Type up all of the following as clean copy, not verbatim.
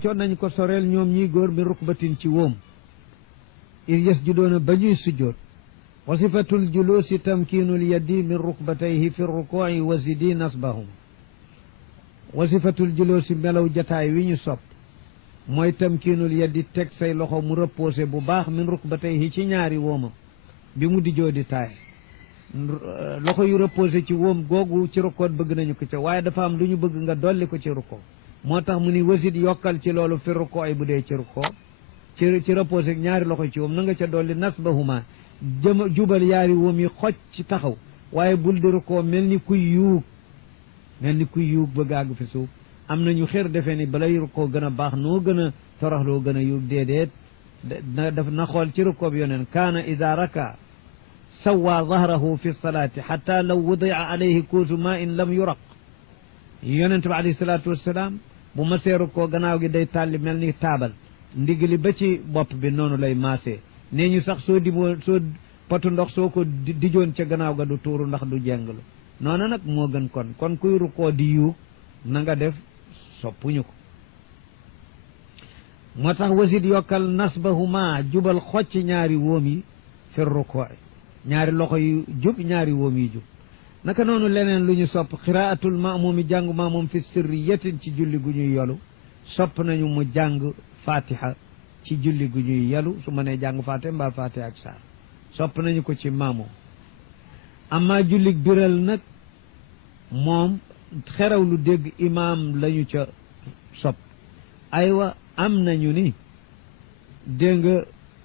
coon nañ ko soreel ñoom ñiy góor mi rukbatin ci wóom ir yasjudoona ba ñuy sujjoot wa sifatul julusi tamkinul yaddi min rukbatayhi fi ruku'i wa zidi nasbahum wa sifatul julusi melaw jataay wi ñu sopp mooy tamkinul yaddi teg say loxo mu reposé bu baax min rukbatayhi ci ñaari wóomam bi mu di joo di taay loxo yu reposé ci wóom googu ci rukkoot bëgg nañu ko ca waaye dafa am lu ñu bëgg nga dolli ko ci rukkoo moo tax mu ni wasit yokkal ci loolu fi rukkoo ay bu dee ci rukkoo ci reposé ñaari loxo ci wóom na nga ca dolli nasbahuma jubal yaari wóom yi xoj ci taxaw waaye bul di rukkoo mel ni kuy yuug bëgg àgg fi suuf am nañu xër defee ni balay rukkoo gën a baax noo gën a toroxloo gën a yuug déedéet na xool ci rukkoo bi yoneen kaana ida raka sawwa zahrahu fi salaati xata law wudia alayhi kuusu ma in lam yuraq yonent bi alayhi salaatu wassalaam bu ma seeru ko gannaaw gi day tàlli mel ni taabal ndigali ba ci bopp bi noonu lay maasee nee ñu sax soo potu ndox soo ko dijoon ca gannaaw ga du tuuru ndax du jenglu noonu nag moo gën kon kuy rukkoo di yuug na nga def soppuñu ko moo tax wasit yokkal nasbahuma jubal xocc ñaari wóom yi fi rukkoo ñaari loxo yu jub ñaari wóom yi jub naka noonu leneen lu ñu sopp qiraatul maamumi jàngu maamum fi sirriyatin ci julli gu ñuy yolu sopp nañu mu jàng fatiha ci julli gu ñuy yelu su ma nee jàng fatiha mbaa fatiha ak saar sopp nañu ko ci maamum amma jullig biral nag moom xeraw lu dégg imaam lañu ca sopp aywa am nañu ni dégg nga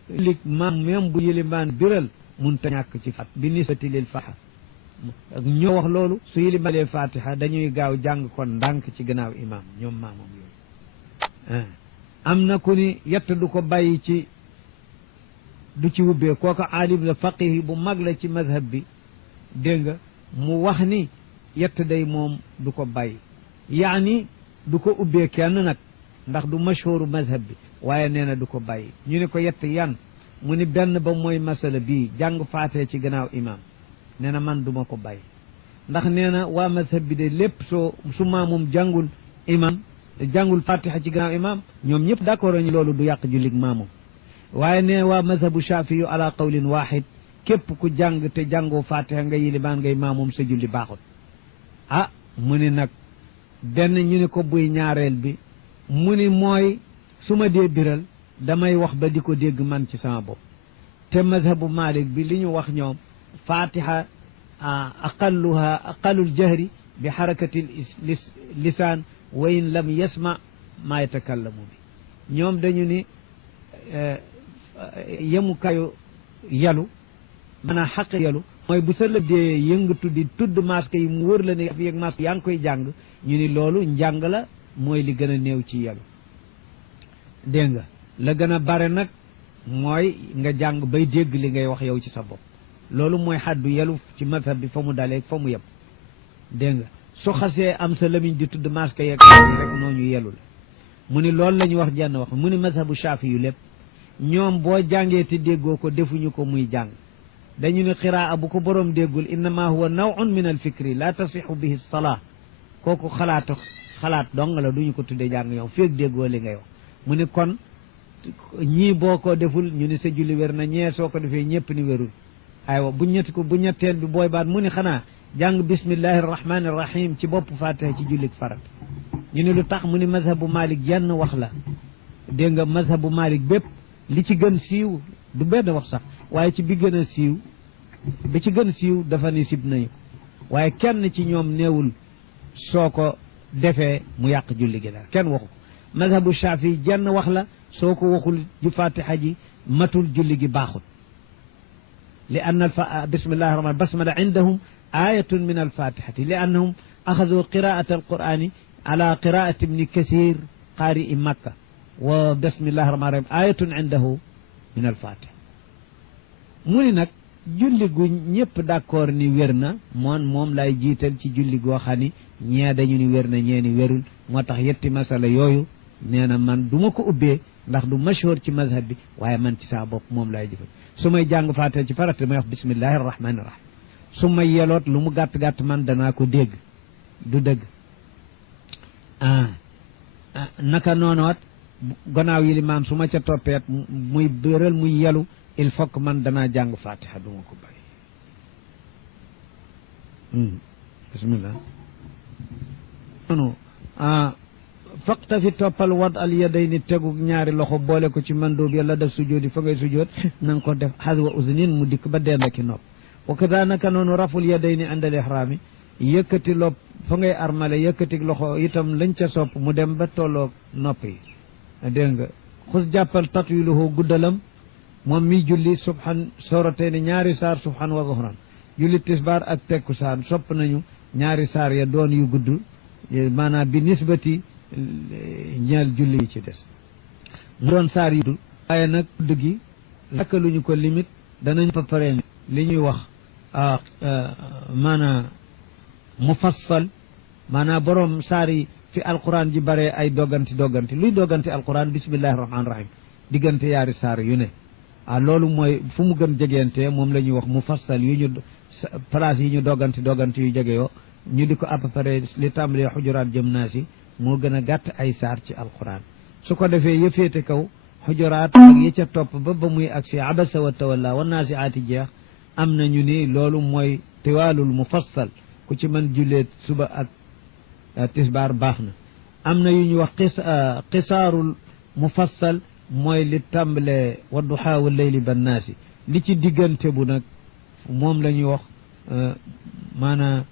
jullig maam même bu yilimaan biral mun ta ñàkk ci fat bi nisbati lil faxa ñoo wax loolu su yilimalee fatiha dañuy gaaw jàng kon ndànk ci gannaaw imam ñoom maamam yooyu am na ku ni yett du ko bàyyi ci du ci wubbee kooku aalim la faqih bu mag la ci mazhab bi dégg nga mu wax ni yett day moom du ko bàyyi yaani du ko ubbee kenn nag ndax du mashhuru mazhab bi waaye nee na du ko bàyyi ñu ne ko yett yan mu ni benn ba mooy masala bii jàng faatee ci gannaaw imam nee na man duma ko bàyyi ndax nee na waa mazhab bi de lépp su maamum jàngul imam jàngul fatiha ci gannaaw imam ñoom ñëpp d'accord ñu loolu du yàq jullig maamum waaye nee waa mazhabu shafiyu ala qawlin wahid képp ku jàng te jàngoo fatiha nga yilimaan ngay maamum sa julli baaxut mu ni nag benn ñu ni ko buy ñaareel bi mu ni mooy su ma dee biral damay wax ba di ko dégg man ci sama bopp te mazhabu malik bi li ñu wax ñoom fatiha aqallul jahri bi xarakati lisaan wa in lam yasma maa yatakallamu bi ñoom dañu ni yemukayu yalu maanaam xaq yalu mooy bu sa lëddee yëngatu di tudd masque yi mu wër la ne fi ak masque yaa ngi koy jàng ñu ni loolu njàng la mooy li gën a néew ci yalu dégg nga la gën a bare nag mooy nga jàng bay dégg li ngay wax yow ci sa bopp loolu mooy xaddu yelu ci mazhab bi fa mu dalee fa mu yem dégg nga su xasee am sa lamiñ di tudd masque yeeg rek nooñu yelu la mu ni loolu la ñu wax jenn wax mu ni mazhabu shafi yu lépp ñoom boo jàngee te déggoo ko defuñu ko muy jàng dañu ne qiraa bu ko boroom déggul innama huwa naw'un min al fikri la tasixu bihi salaa kooku xalaat dong la duñu ko tuddee jàng yow feeg déggoo li ngay wax mu ni kon ñii boo ko deful ñu ni sa julli wér na ñee soo ko defee ñëpp ni wérul aywa bu ñetteel bi booy baat mu ni xanaa jàng bismillahi arrahmani irrahim ci bopp fatiha ci jullik farat ñu ne lu tax mu ni mazhabu malik jenn wax la dégg nga mazhabu malik bépp li ci gën siiw du benn wax sax waaye ci bi gën a siiw bi ci gën siiw dafa ni sib nañu waaye kenn ci ñoom neewul soo ko defee mu yàq julli gi daal kenn waxu ko mazhabu shafi jenn wax la soo ko waxul ju fatiha ji matul julli gi baaxul li anna bismillahi rahman basmala indahum ayatun min alfatihati li annahum axadu qiraata alqurani ala qiraati ibni kathir qaari makka wa bismillahi rahman rahim ayatun indahu min alfatiha mu ni nag julli gu ñëpp d'accord ni wér na moom lay jiital ci julli goo xam ni ñee dañu ni wér na ñee ni wérul moo tax yetti masala yooyu nee na man du ma ko ubbee ndax du mashhur ci mazhab bi waaye man ci saa bopp moom lay jëfal su may jàng faatee ci farat damay wax bismillahi arrahmani irrahim su may yeloot lu mu gàtt-gàtt man danaa ko dégg du dëgg naka noonoot gannaaw yilimaan su ma ca toppeet muy bëral muy yelu il faut que man danaa jàng fatiha duma ko bàyyi bismillah noonu faqtafi toppal wad al yadayni tegu ñaari loxo boole ko ci mandóob yàlla def sujjóoti fa ngay sujjóot na nga ko def xadwa usnin mu dikk ba dend ki nopp wa kadalika noonu raful yadayni indal ihraami yëkkati lopp fa ngay armale yëkkati loxo itam lañ ca sopp mu dem ba tolloog nopp yi dégg nga xus jàppal tatwiluhu guddalam moom mi julli subhan sooratayni ñaari saar subhan wa zuhran julli tisbaar ak tekkusaan sopp nañu ñaari saar ya doon yu gudd maanaam bi nisbati ñeel julli yi ci des mu doon saar yu gudd waaye nag gudd gi lakkaluñu ko limite danañ fa pare li ñuy wax maanaam mufassal maanaam borom saar yi fi alquran ji bare ay dogganti luy dogganti alquran bismillahi rahmaani rahim diggante yaari saar yu ne loolu mooy fu mu gën jegeente moom la ñuy wax mufassal yu ñu place yi ñu dogganti yu jege yoo ñu di ko à peu près li tàmbalee xujuraat jëm naa si moo gën a gàtt ay saar ci alquran su ko defee yëfeete kaw xujuraat ak yi ca topp ba muy agsi abasa wa tawalla wa naasiaati jeex am na ñu ni loolu mooy tiwaalul mufassal ku ci mën jullee suba ak tisbaar baax na am na yu ñu wax qisaarul mufassal mooy li tàmbalee wa duhaa wa layli ban naasi li ci diggante bu nag moom la ñuy wax maanaam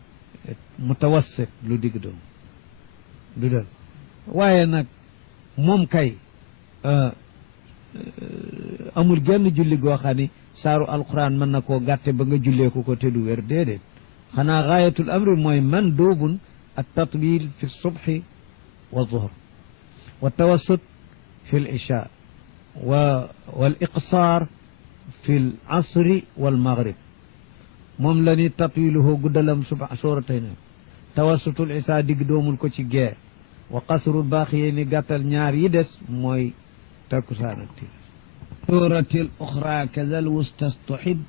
mutawassit lu digg doom du dal waaye nag moom kay amul genn julli goo xam ni saaru alquran mën na koo gàtte ba nga jullee ko te du wér déedéet xanaa gaayatul amri mooy mandubun at tatwil fi subhi wa zuhr wa tawassut fi l isha wal iqsaar fi l asri wal maghrib moom la ni tatwiluhu guddalam suuratayni tawassutul isa digg doomul ko ci gee wa qasrul baaqiye ni gàttal ñaar yi des mooy takkusaan ak timis suuratil uxra kadal wustastuhib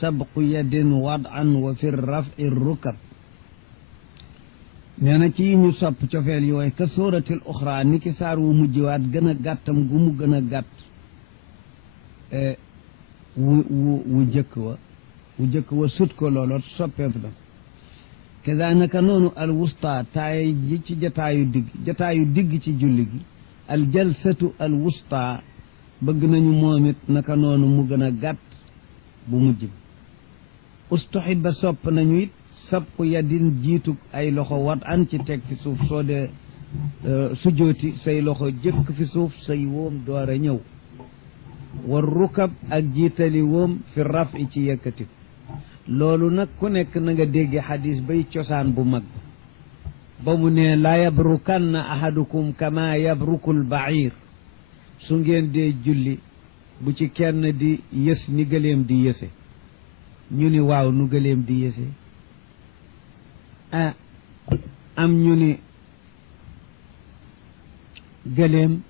sabqu yadin wadan wa fi rafi rukab nee na ci ñu sopp cofeel yooyu ka suuratil uxra ni ki saar wu mujjiwaat gën a gàttam gu mu gën a gàtt wu jëkk wa sut ko looloo soppeef na kazanaka noonu al wusta taay ji ci jataayu digg ci julli gi al jalsatu al wusta bëgg nañu moom it naka noonu mu gën a gàtt bu mujj bi ustuhiba sopp nañu it sabqu yadin jiitu ay loxo wat an ci teg fi suuf soo dee sujooti say loxo jëkk fi suuf say woom door a ñëw war rukab ak jiitali woom fi rafi ci yëkkati loolu nag ku nekk na nga dégge xadis bay cosaan bu mag ba mu ne laa yabrukanna ahadukum kama yabrukul bair su ngeen dee julli bu ci kenn di yës ni gëleem di yëse ñu ni waaw nu gëleem di yëse am ñu ni gëleem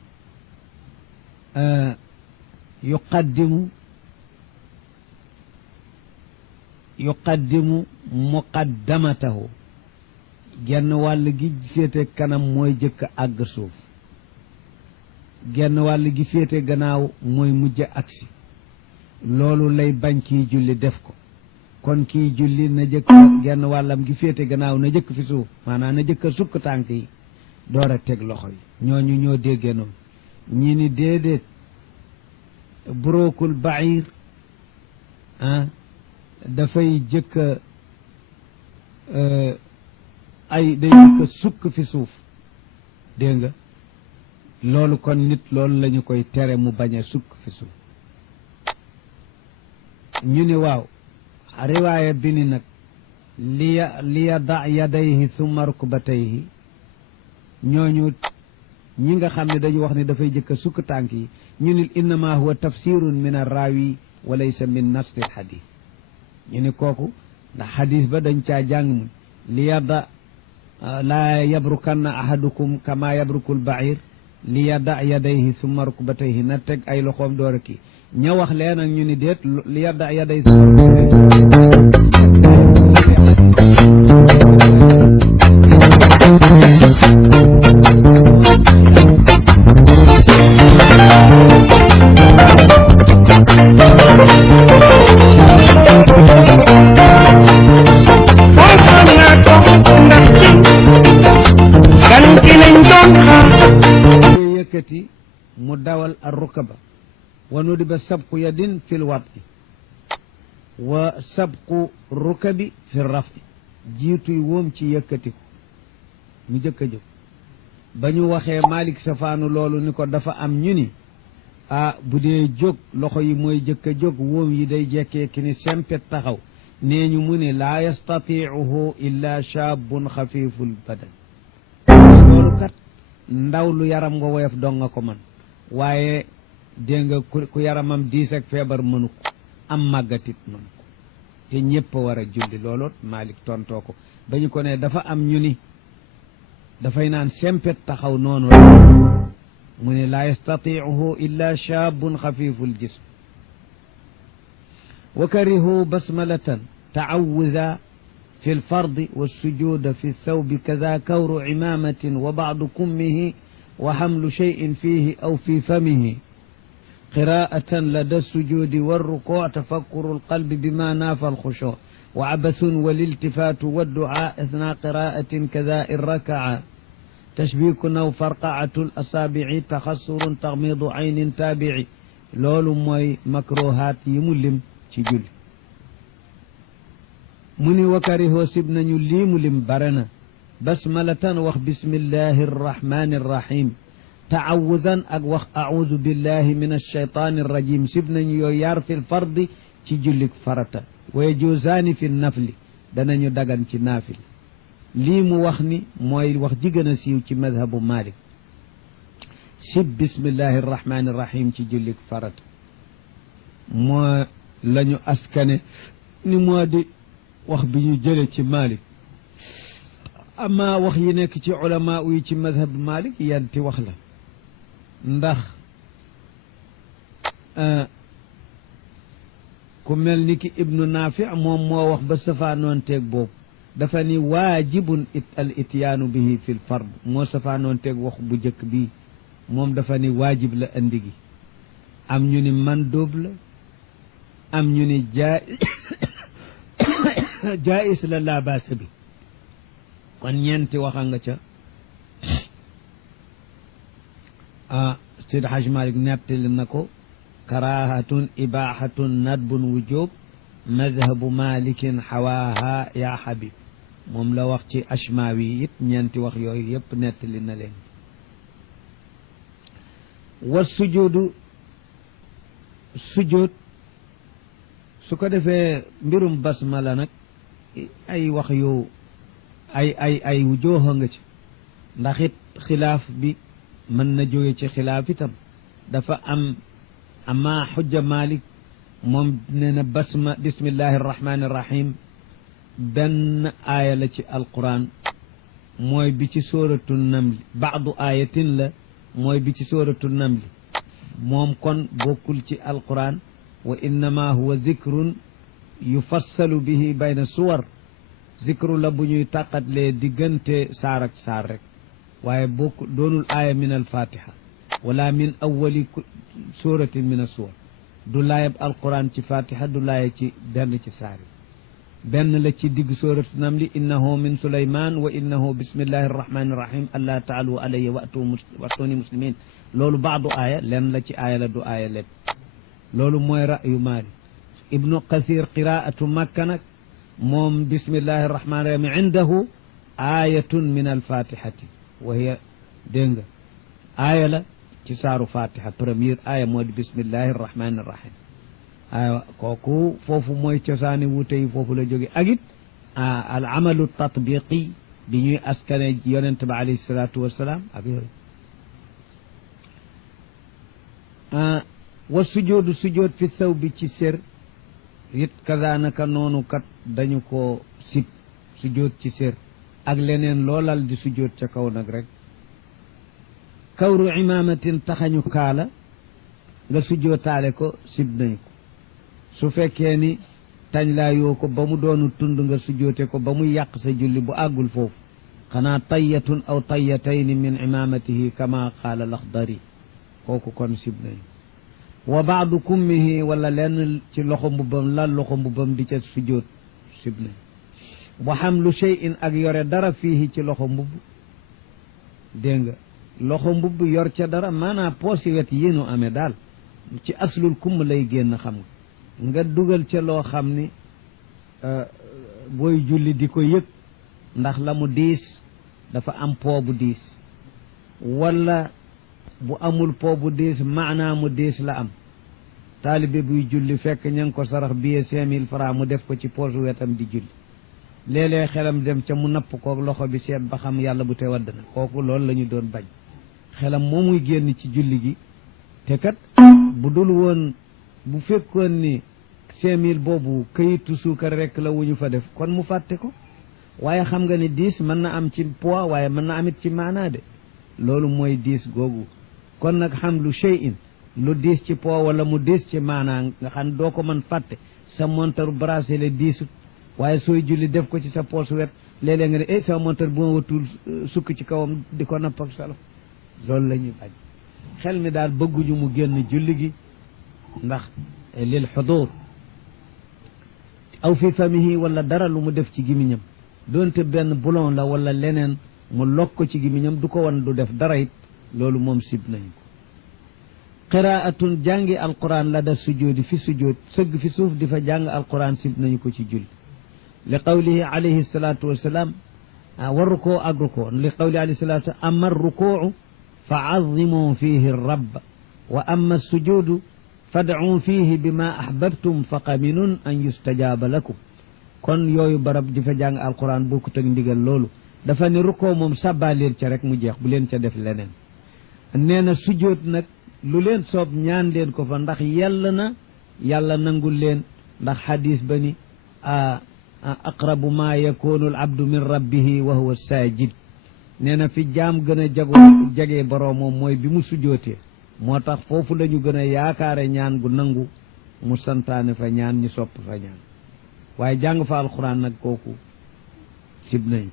yuqaddimu muqaddamatahu genn wàll gi féete kanam mooy jëkk àgg suuf genn wàll gi féete gannaaw mooy mujj agsi loolu lay bañ kiy julli def ko kon kiy julli na jëkk genn wàllam gi féete gannaaw na jëkk fi suuf maanaam na jëkk sukk tànk yi door a teg loxo yi ñooñu ñoo déggee noonu ñi ni déedéet burokul bair dafay jëkk ay day jëkk sukk fi suuf dégg nga loolu kon nit loolu la ñu koy tere mu bañ a sukk fi suuf ñu ni waaw riwaaya bi ni nag li yada yadayhi summa rukbatayhi ñooñu ñi nga xam ne dañu wax ne dafay jëkk sukk tànk yi ñu ni innama huwa tafsirun min arrawi wa laysa min nasl alhadith ñu ni kooku ndax xadis ba dañ caa jàng mu li yada laa yabrukanna ahadukum kama yabrukul bair li yada yadayhi summa rukbatayhi na teg ay loxoom door a kii ña wax leen ak ñu ni déet li yada yadayhi summa yëkkati mu dawal ar rukaba wa nudiba sabqu yadin fi lwati wa sabqu rukabi fi rafi jiituy woom ci yëkkati ko mu jëkk a jóg ba ñu waxee Malik safaanu loolu ni ko dafa am ñu ni bu dee jóg loxo yi mooy jëkk a jóg woom yi day jekkee ki ni sempet taxaw nee ñu mu ne laa yastatiicuhu illa shaabun xafiful badan loolu kat ndaw lu yaram nga woyof dong nga ko man waaye dégg nga ku yaramam diis ak feebar mënu ko am màggatit mënu ko te ñëpp a war a julli looloot Malik tontoo ko ba ñu ko ne dafa am ñu ni dafay naan sempet taxaw noonu mu ne laa yastatiicuhu illa shaabun xafiful jism wa karihu basmalatan taawuda fi lfardi walsujuda fi lthawbi kada kawru imamatin wa bacdu kummihi wa xamlu cheyin fihi aw fi famihi qiraatan lada lsujudi walrukuc tafakkuru lqalbi bima naafa alxushuc wa cabathun waliltifaatu wadducaa athna qiraatin kada in rakaca tashbikun aw farqacatu lasaabici taxassurun taxmiidu caynin taabici loolu mooy makruhaat yi mu lim ci julli mu ni wakarihoo sib nañu lii mu lim bare na basmalatan wax bismillahi arrahmani arrahim taawudan ak wax audu billahi min alshaytani arrajim sib nañu yooyu yaar fi lfardi ci jullik farata wa yajuusaani fi nafli danañu dagan ci naafil lii mu wax ni mooy wax ji gën a siiw ci madhabu Malik sib bismillahi arrahmani arrahim ci jullik farata moo lañu askane ni moo di wax bi ñu jële ci Malik ama wax yi nekk ci ulama yi ci madhab Malik yanti wax la ndax ku mel ni ki ibnu Nafi moom moo wax ba safaanoonteeg boobu dafa ni waajibun al ityaanu bihi fi l fard moo safaanoonteeg wax bu jëkk bi moom dafa ni waajib la andi gi am ñu ni mandóob la am ñu ni jaais la laa baas bi kon ñeenti waxa nga ca Seydi Hajj Malik nettali na ko karahatun ibahatun nadbun wujub madhabu malikin xawaaha yaa habib moom la wax ci Ashmawi it ñeenti wax yooyu yëpp nettali na leen wa sujudu sujud su ko defee mbirum basmala nag ay wax yu ay wujooxa nga ci ndax it xilaaf bi mën na jóge ci xilaaf itam dafa am ama xujja Malik moom nee na bismillahi arrahmani irrahim benn aaya la ci alquran mooy bi ci sóoratu namli baadu ayatin la mooy bi ci sóoratu namli moom kon bokkul ci alquran wa innama huwa zikrun yufassalu bihi bayna suwar zikru la bu ñuy tàqatlee diggante saar ak saar rek waaye bokk doonul aaya min alfatiha wala min awali suratin min assuwar du laayab alquran ci fatiha du laaya ci benn ci saar yi benn la ci digg suratu namli innahu min suleyman wa innahu bismillahi arrahmani irrahim alla taalu alayya wa'tuni muslimin loolu baadu aaya len la ci aaya la du aaya lépp loolu mooy ra'yu Maalik ibnu Kathir qiraatu Makka nag moom bismillahi arrahmani irrahim indahu ayatun min alfatihati wa hiya dégg nga aaya la ci saaru fatiha première aaya moo di bismillahi arrahmani irrahim aywa kooku foofu mooy cosaani wuute yi foofu la jóge ak it al amalu tatbiqi bi ñuy askane yonent ba alayhi salaatu wassalaam ak yooyu wa sujoodu sujood fi saw bi ci sér it kazaanaka noonu kat dañu ko sib sujood ci sér ak leneen loolal di sujood ca kaw nag rek kawru imaamatin taxañu kaala nga sujootaale ko sib nañ ko su fekkee ni tañ laa yoo ko ba mu doonu tund nga sujoote ko ba muy yàq sa julli bu àggul foofu xanaa tayyatun aw tayyatayni min imaamatihi kama qaala Laxdari kooku kon sib nañ wa baadu kummihi wala lenn ci loxo mbubbam la loxo mbubbam di ca sujjoot sib nañ wa hamlu shay'in ak yore dara fiihi ci loxo mbubb dégg nga loxo mbubb yor ca dara maanaam poosi wet yi nu amee daal ci aslul kumm lay génn xam nga dugal ca loo xam ni booy julli di ko yëg ndax la mu diis dafa am po bu diis wala bu amul po bu diis maanaa mu diis la am taalibe buy julli fekk ña ngi ko sarax billet 5000 francs mu def ko ci poosu wetam di julli léeg-léeg xelam dem ca mu napp koog loxo bi seet ba xam yàlla bu te wadd na kooku loolu la ñu doon bañ xelam moom muy génn ci julli gi te kat bu dul woon bu fekkoon ni 5000 boobu këyitu suukar rek la wu ñu fa def kon mu fàtte ko waaye xam nga ni diis mën na am ci poids waaye mën na amit ci maanaa de loolu mooy diis googu kon nag xam lu shay'in lu diis ci poids wala mu diis ci maanaa nga xam doo ko mën fàtte sa montaru bracelet diisut waaye sooy julli def ko ci sa poos wet léeg-léeg nga ne sama montar bu ma watul sukk ci kawam di ko napp ak salo loolu la ñuy bañ xel mi daal bëgguñu mu génn julli gi ndax lil xudur aw fi famihi wala dara lu mu def ci gimiñam doonte benn boulon la wala leneen mu lokk ko ci gimiñam du ko wan du def dara it loolu moom sib nañu ko qiraatun jàngi alquran la da sujoodi fi sujood sëgg fi suuf di fa jàng alquran sib nañu ko ci julli li qawlihi alayhi salatu wassalam wa rukuu ak rukuu li qawlihi alayhi salatu wassalam amma rukuu fa azimu fihi rabb wa amma sujudu fad'u fihi bima ahbabtum fa qaminun an yustajaaba lakum kon yooyu barab di fa jàng alquran bokkut ak ndigal loolu dafa ne rukoo moom sàbbaa leen ca rek mu jeex bu leen ca def leneen nee na sujjóot nag lu leen soob ñaan leen ko fa ndax yàlla nangul leen ndax xadis ba ni aqrabu ma yakunu al abdu min rabbihi wa huwa sajid nee na fi jaam gën a jagee boroomam mooy bi mu sujjootee moo tax foofu la ñu gën a yaakaare ñaan gu nangu mu santaane fa ñaan ñu sopp fa ñaan waaye jàng fa alquran nag kooku sib nañu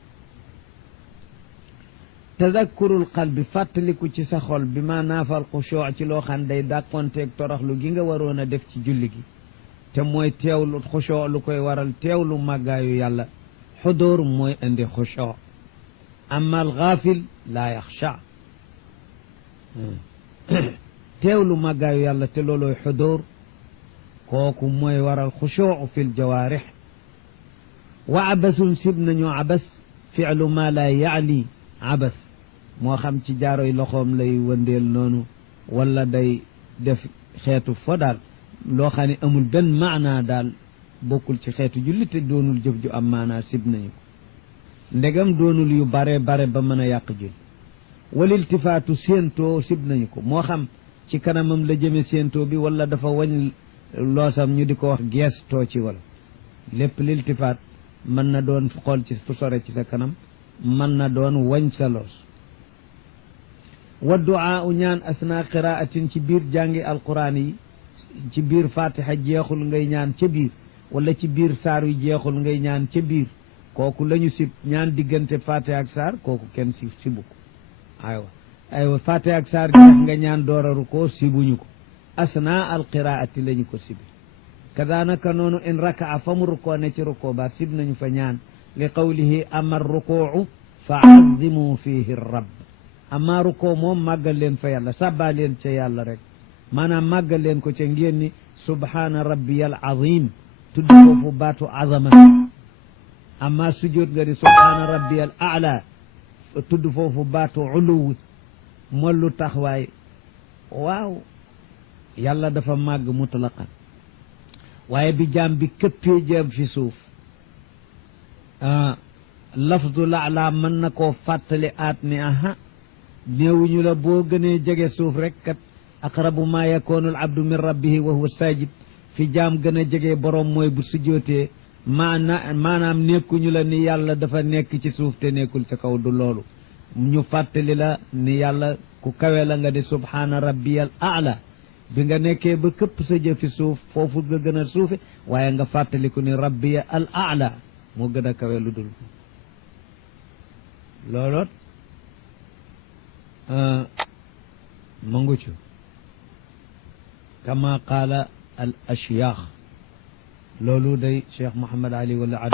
tadakkurul qalbi fàttaliku ci sa xol bi ma naafal xushuu ci loo xam day dàkkonteeg toroxlu gi nga waroon a def ci julli gi te mooy teewlu xushuu lu koy waral teewlu màggaayu yàlla xudóor mooy indi xushuu amma al gaafil laa yaxsha teewlu màggaayu yàlla te loolooy xudóor kooku mooy waral xushuu fi l jawaarix wa abasun sib nañu abas fi'lu ma laa yaali abas moo xam ci jaaroy loxoom lay wëndeel noonu wala day def xeetu fo daal loo xam ne amul benn maanaa daal bokkul ci xeetu julli te doonul jëf ju am maanaa sib nañu ko ndegam doonul yu bare bare ba mën a yàq julli wal iltifaatu séentoo sib nañu ko moo xam ci kanamam la jëme séentoo bi wala dafa wañ loosam ñu di ko wax geestoo ci wala lépp l'iltifaat mën na doon xool ci fu sore ci sa kanam mën na doon wañ sa loos wa duaa u ñaan asna qiraatin ci biir jàngi alquran yi ci biir fatiha jeexul ngay ñaan ca biir wala ci biir saar yu jeexul ngay ñaan ca biir kooku la ñu sib ñaan diggante fatiha ak saar kooku kenn sibu ko aywa fatiha ak saar jeex nga ñaan dooraru ko sibuñu ko asna alqiraati la ñu ko sibi kadaanaka noonu in rakaa fa mu rukoo ne ci rukoo ba sib nañu fa ñaan li qawlihi ama rukuu fa azimu fihi rabb ama rukoo moom màggal leen fa yàlla sàbbaa leen ca yàlla rek maanaam màggal leen ko ca ngeen ni subhaana rabbiyal azim tudd foofu baatu azama amma sujjóot nga di subhaana rabbiyal a'la tudd foofu baatu uluw moo lu tax waay waaw yàlla dafa màgg mutlaqan waaye bi jaam bi këppee jëm fi suuf lafdu la'la mën na koo fàttali aat ni aha néewuñu la boo gënee jege suuf rek kat aqrabu ma yakunu al abdu min rabbihi wa huwa sajid fi jaam gën a jege borom mooy bu sujjootee maanaam nekkuñu la ni yàlla dafa nekk ci suuf te nekkul ca kaw du loolu ñu fàttali la ni yàlla ku kawe la nga di subhaana rabbiyal a'la bi nga nekkee ba këpp sa jëfi suuf foofu nga gën a suufe waaye nga fàttaliku ni rabbiya al a'la moo gën a kawe lu dul looloot mangucu kama qaala al ashyaax loolu day Cheikh Mouhamad Ali wala ad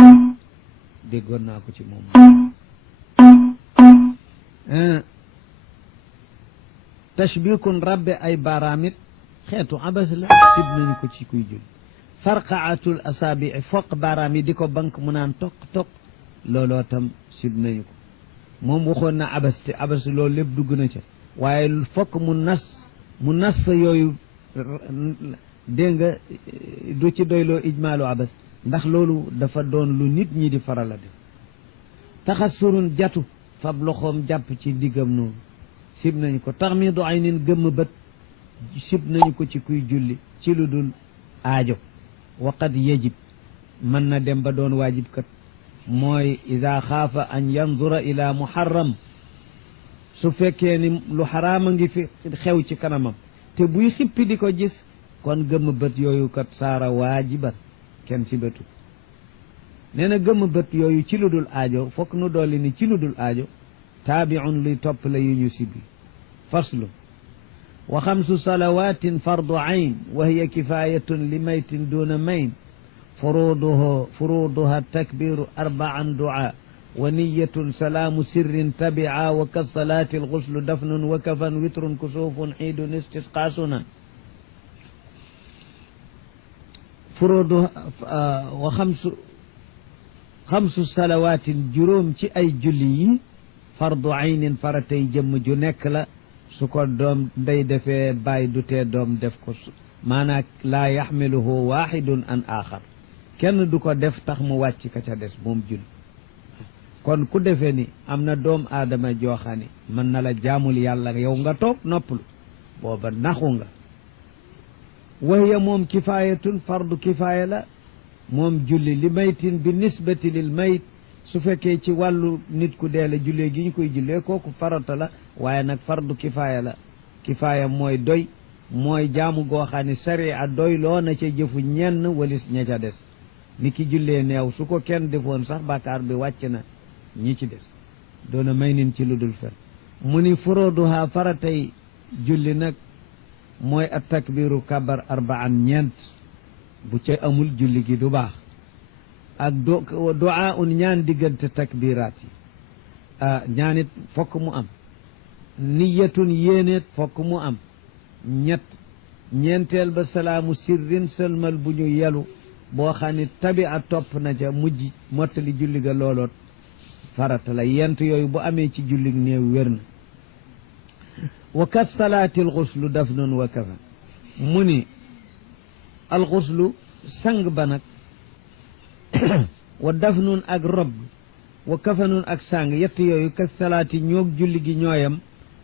déggoon naa ko ci moom tashbikun rabbe ay baaraamit xeetu abas la sib nañu ko ci kuy julli farqaatul asaabi foq baaraam yi di ko bank mu naan toq toq looloo tam sib nañu ko moom waxoon na abas te abas loolu lépp dugg na ca waaye fokk mu nas yooyu dégg nga du ci doyloo ijmaalu abas ndax loolu dafa doon lu nit ñi di faral a def taxasurun jatu fab loxoom jàpp ci diggam noonu sib nañu ko taxmiidu aynin gëmm bët sib nañu ko ci kuy julli ci lu dul aajo waqad yajib mën na dem ba doon waajib kat mooy ida xaafa an yandura ila muharram su fekkee ni lu xaraama ngi fi xew ci kanamam te buy xippi di ko gis kon gëmm bët yooyu kat saara waajiban kenn si bëtu nee na gëmm bët yooyu ci lu dul aajo fokk nu dolli ni ci lu dul aajo taabiun luy topp la yu ñu sibi faslu wa xamsu salawatin fardu ayn wa hiya kifayatun li maytin duna mayn furuduha takbiru arbaan du'a wa niyatun salaamu sirrin tabia wa kasalaati alxuslu dafnun wa kafan witrun kusuufun xiidun istisqa sunan furuduha wa xamsu salawaatin juróom ci ay julli yi fardu aynin faratay jëmm ju nekk la su ko doom ndey defee bàyyi du tee doom def ko maanaam laa yaxmiluhu waxidun an axar kenn du ko def tax mu wàcc ka ca des moom julli kon ku defee ni am na doom aadama jooxani mën na la jaamul yàlla yow nga toog noppalu booba naxu nga wahiya moom kifaayatun fardu kifaaya la moom julli li maytin bi nisbati lil mayt su fekkee ci wàllu nit ku dee la jullee gi ñu koy jullee kooku farata la waaye nag fardu kifaaya la kifaaya mooy doy mooy jaamu goo xam ne sariya doy loo na ca jëfu ñenn walis ña ca des ni ki jullee neew su ko kenn defoon sax bàkkaar bi wàcc na ñi ci des doona may nin ci lu dul fen mu ni furuduha faratay julli nag mooy at takbiru kabar arbaan ñeent bu ca amul julli gi du baax ak du'a un ñaan diggante takbiraat yi ñaanit fokk mu am niyatun yéeneet fokk mu am ñeenteel ba salaamu sirrin sëlmal bu ñu yelu boo xam ne tabi a topp na ca mujj mottali julli ga looloot farata la yent yooyu bu amee ci julli néew wér na wa kat salaati alxuslu dafnun wa kafan mu ni alxuslu sang ba nag wa dafnun ak rob wa kafanun ak sang yett yooyu kat salaati ñoog julli gi ñooyam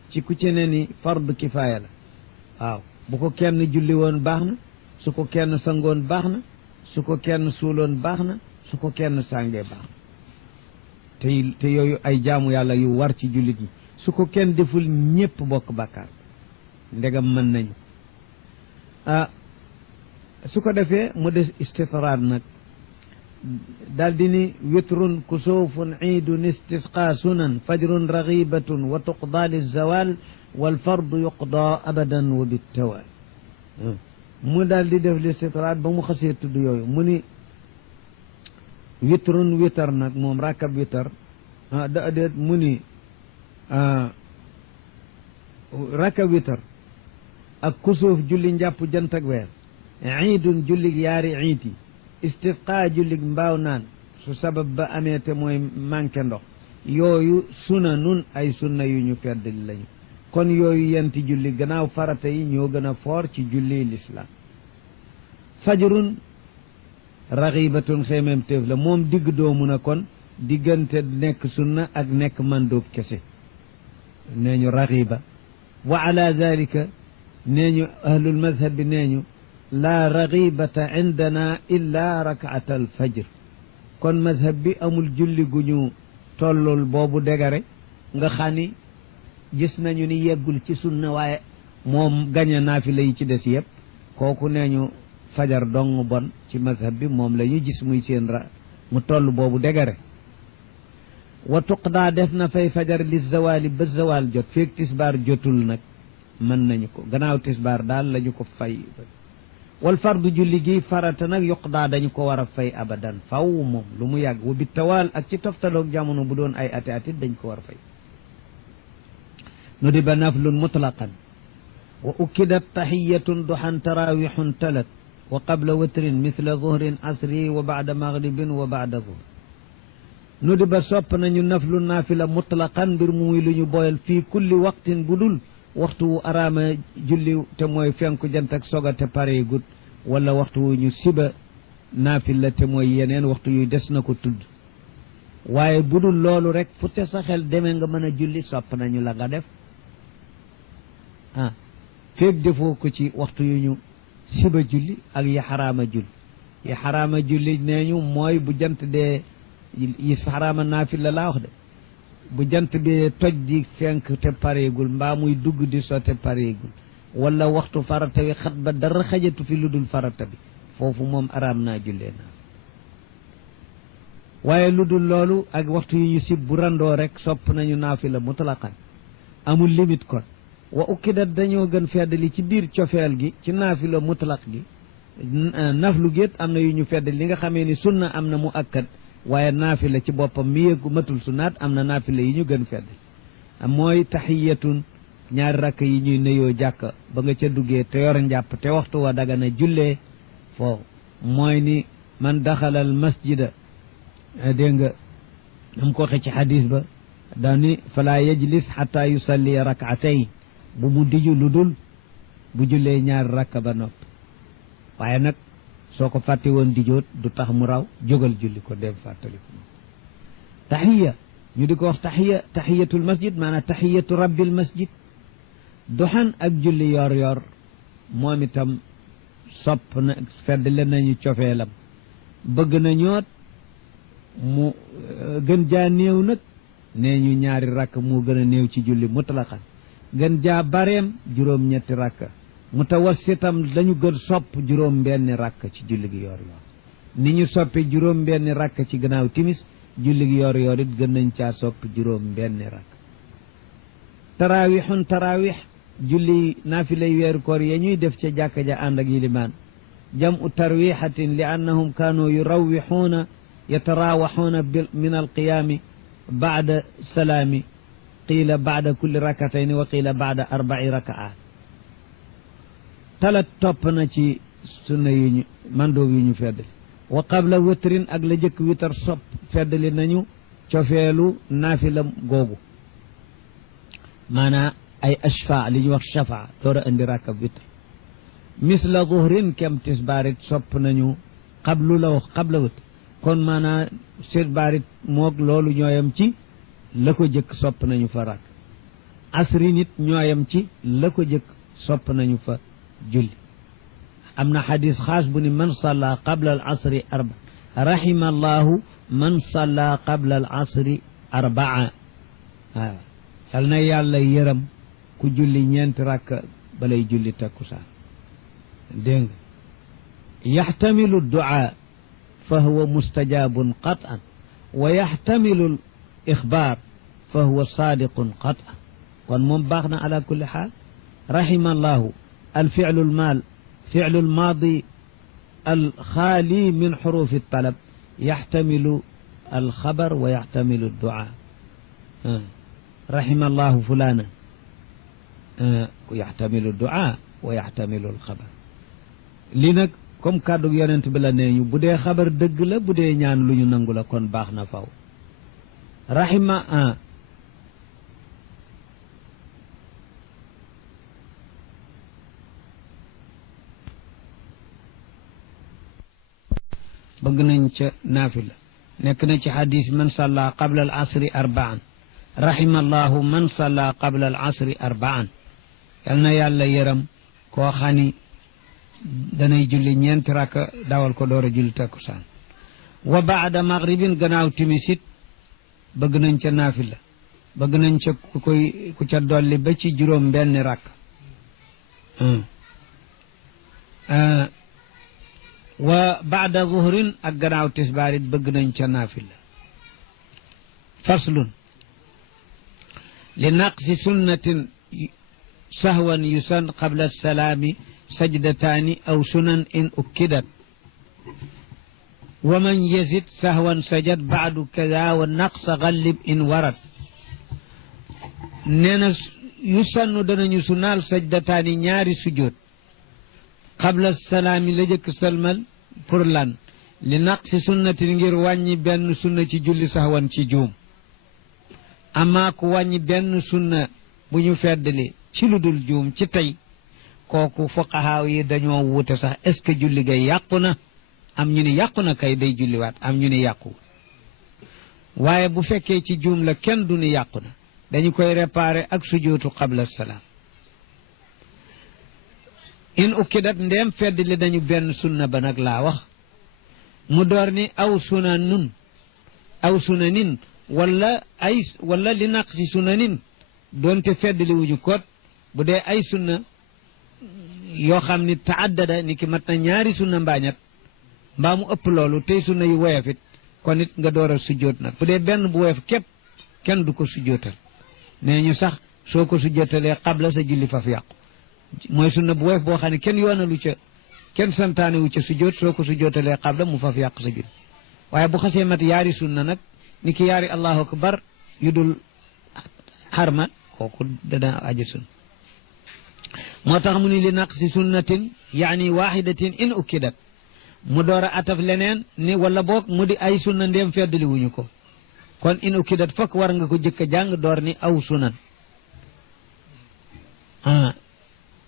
ci ku ci ne ni fardu kifaaya la waaw bu ko kenn julli woon baax na su ko kenn sangoon baax na su ko kenn suuloon baax na su ko kenn sàngee baax na te yooyu ay jaamu yàlla yu war ci jullit yi su ko kenn deful ñépp bokk bàkkaar ndegam mën nañu su ko defee mu des istitraad nag daldi ni witrun kusuufun iidun istisqa sunan fajrun ragibatun wa tuqda lizawal walfardu yuqda abadan wa bittawal mu daldi def listitraad ba mu xasee tudd yooyu mu ni witrun witar nag moom rakab witar déet mu ni rakab witar ak kusuuf julli njàpp jant ak weer iidun jullig yaari iid yi istisqa jullig mbaaw naan su sabab ba amee te mooy manqué ndox yooyu sunanun ay sunna yu ñu feddali lañu kon yooyu yenti julli gannaaw farata yi ñoo gën a foor ci julli lislaam fajrun raxibatun xeemeem téef la moom digg doomu na kon diggante nekk sunna ak nekk mandóob kese nee ñu raxiba wa ala dalika nee ñu ahlul madhab bi nee ñu laa raxibata indana illa rakaata al fajr kon madhab bi amul julli gu ñu tollul boobu dégare nga xam ni gis nañu ni yeggul ci sunna waaye moom gañe naafila yi ci des yëpp kooku nee ñu fajar dong bon ci madhab bi moom la ñu gis muy seen mu toll boobu dégare wa tuqdaa def na fay fajar li zawali ba zawal jot feeg tisbaar jotul nag mën nañu ko gannaaw tisbaar daal la ñu ko fay wal fardu julli gi farata nag yuqdaa dañu ko war a fay abadan faw moom lu mu yàgg wa bi tawaal ak ci toftaloog jamono bu doon ay ati atit dañ ko war a fay nu di ba naflun mutlaqan wa ukkidat tahiyatun duhan tarawihun talat wa qabla witrin mithla zuhrin asri wa ba'da maghribin wa ba'da zuhr nu di ba sopp nañu naflu naafila mutlaqan mbir muy lu ñu boyal fii kulli waqtin bu dul waxtu wu araama julli te mooy fenku jant ak soga te pare gut wala waxtu wu ñu siba naafila te mooy yeneen waxtu yu des na ko tudd waaye bu dul loolu rek fu te sa xel demee nga mën a julli sopp nañu la nga def feeg defoo ko ci waxtu yu ñu siba julli ak yi xaraama julli yi xaraama julli nee ñu mooy bu jant dee yi xaraama naafila laa wax de bu jant bi toj di fenk te pareegul mbaa muy dugg di so te pareegul wala waxtu farata wi xat ba dara xajatu fi lu dul farata bi foofu moom araam naa jullee naa waaye lu dul loolu ak waxtu yu ñu sib bu randoo rek sopp nañu naafila mutlaqan amul limite kon wa ukkidat dañoo gën feddali ci biir cofeel gi ci naafila mutlaq gi naflu géet am na yu ñu feddali li nga xamee ni sunna am na mu akkad waaye naafila ci boppam mi yëggu matul sunnaat am na naafila yi ñu gën feddali mooy taxiyatun ñaari rakk yi ñuy nuyoo jàkk ba nga ca duggee te yor njàpp te waxtu wa dagana jullee foofu mooy ni man daxalal masjida dégg nga am ko waxe ci xadis ba daa ni fala yajlis xata yusalli rakatayn bu mu diju lu dul bu jullee ñaari rakka ba noppi waaye nag soo ko fàtte woon dijoot du tax mu raw jógal julli ko dem fàttaliku taxiya ñu di ko wax taxiyatul masjid maanaam taxiyatu rabbil masjid duxan ak julli yor yor moom itam sopp na fedd leen nañu cofeelam bëgg na ñoot mu gën jaa néew nag nee ñu ñaari rakk moo gën a néew ci julli mutlaqan gën jaa bareem juróom-ñetti rakk mutawassitam lañu gën sopp juróom benni rakk ci julli gi yor yor ni ñu soppi juróom benni rakk ci gannaaw timis julli gi yor yor it gën nañ caa soppi juróom benni rakk tarawixun tarawix julli naafilay weeru koor ya ñuy def ca jàkka ja ànd ak yilimaan jam'u tarwixatin li annahum kaanu yurawixuuna yatarawaxuuna min alqiyaami baada salaami qiila baada kulli rakatayni wa qiila baada arba'i rakaat talat topp na ci sunna yu ñu mandoob yu ñu feddali wa qabla witrin ak la jëkk witar sopp feddali nañu cofeelu naafila googu maanaa ay ashfa li ñu wax shafa door a indi rakab witr misla zuhrin kem tisbaarit sopp nañu qablu la wax qabla witr kon maanaa tisbaarit moog loolu ñooyam ci la ko jëkk sopp nañu fa rak asri nit ñooyam ci la ko jëkk sopp nañu fa julli am na xadis xaas bu ni man salla qabla al asri arba rahima allahu man salla qabla al asri arbaa waaw xel na yàlla yërëm ku julli ñeenti rakk balay julli takkusaan dégg nga yaxtamilu duaa fa huwa mustajabun qat'an wa yaxtamilu al ixbaar fa huwa saadiqun qat'an kon moom baax na ala kulli xaal rahima allahu الفعل المال فعل الماضي الخالي من حروف الطلب يحتمل الخبر ويحتمل الدعاء رحم الله فلانا يحتمل الدعاء ويحتمل الخبر لنك كم كادو يونت بلا نيو بودي خبر دغ لا بودي ñaan luñu nangul kon baxna faw rahima bëgg nañ ca naafila nekk na ci xadis man salla qabla al asri arbaan rahima allahu man salla qabla al asri arbaan yal na yàlla yërëm koo xani danay julli ñeenti rakk dawal ko door a julli takkusaan wa baada maghribin gannaaw timisit bëgg nañ ca naafila bëgg nañ ca ku ca dolli ba ci juróom benn rakk wa baada zuhrin ak gannaaw tisbaar it bëgg nañ ca naafila faslun li naqsi sunnatin sahwan yusan qabla salaami sajdataani aw sunan in ukkidat wa man yazid sahwan sajad baadu kada wa naqsa gallib in warad nee na yu sannu danañu sunaal sajdataani ñaari sujjóot qabla salaami la jëkk salmal pour lan li naqsi sunnatin ngir wàññi benn sunna ci julli sahwan ci juum amaa ku wàññi benn sunna bu ñu feddali ci lu dul juum ci tey kooku fuqahaa yi dañoo wuute sax est ce que julli gay yàqu na am ñu ni yàqu na kay day julliwaat am ñu ni yàqu waaye bu fekkee ci juum la kenn du ni yàqu na dañu koy réparé ak sujootu qabla salaam in ukkidat ndeem feddali dañu benn sunna ba nag laa wax mu door ni aw sunanin wala li naqsi sunanin doonte feddali wuñu koot bu dee ay sunna yoo xam ni taaddada ni ki mat na ñaari sunna mbaañat mbaa mu ëpp loolu tey sunna yu woyofit kon it nga door a sujjóot nag bu dee benn bu woyof képp kenn du ko sujjóotal nee ñu sax soo ko sujjóotalee qabla sa julli faf yàqu mooy sunna bu woyof boo xam ne kenn yoonalu ca kenn santaane wu ca sujjóot soo ko sujjóotalee qabla mu faf yàq sa julli waaye bu xasee mat yaari sunna nag ni ki yaari allahu akbar yu dul xarma kooku dana aji sunna moo tax mu ni li naqsi sunnatin yaani waxidatin in ukkidat mu door a ataf leneen ni wala boog mu di ay sunna ndéem feddali wuñu ko kon in ukkidat fokk war nga ko jëkk a jàng door ni aw sunan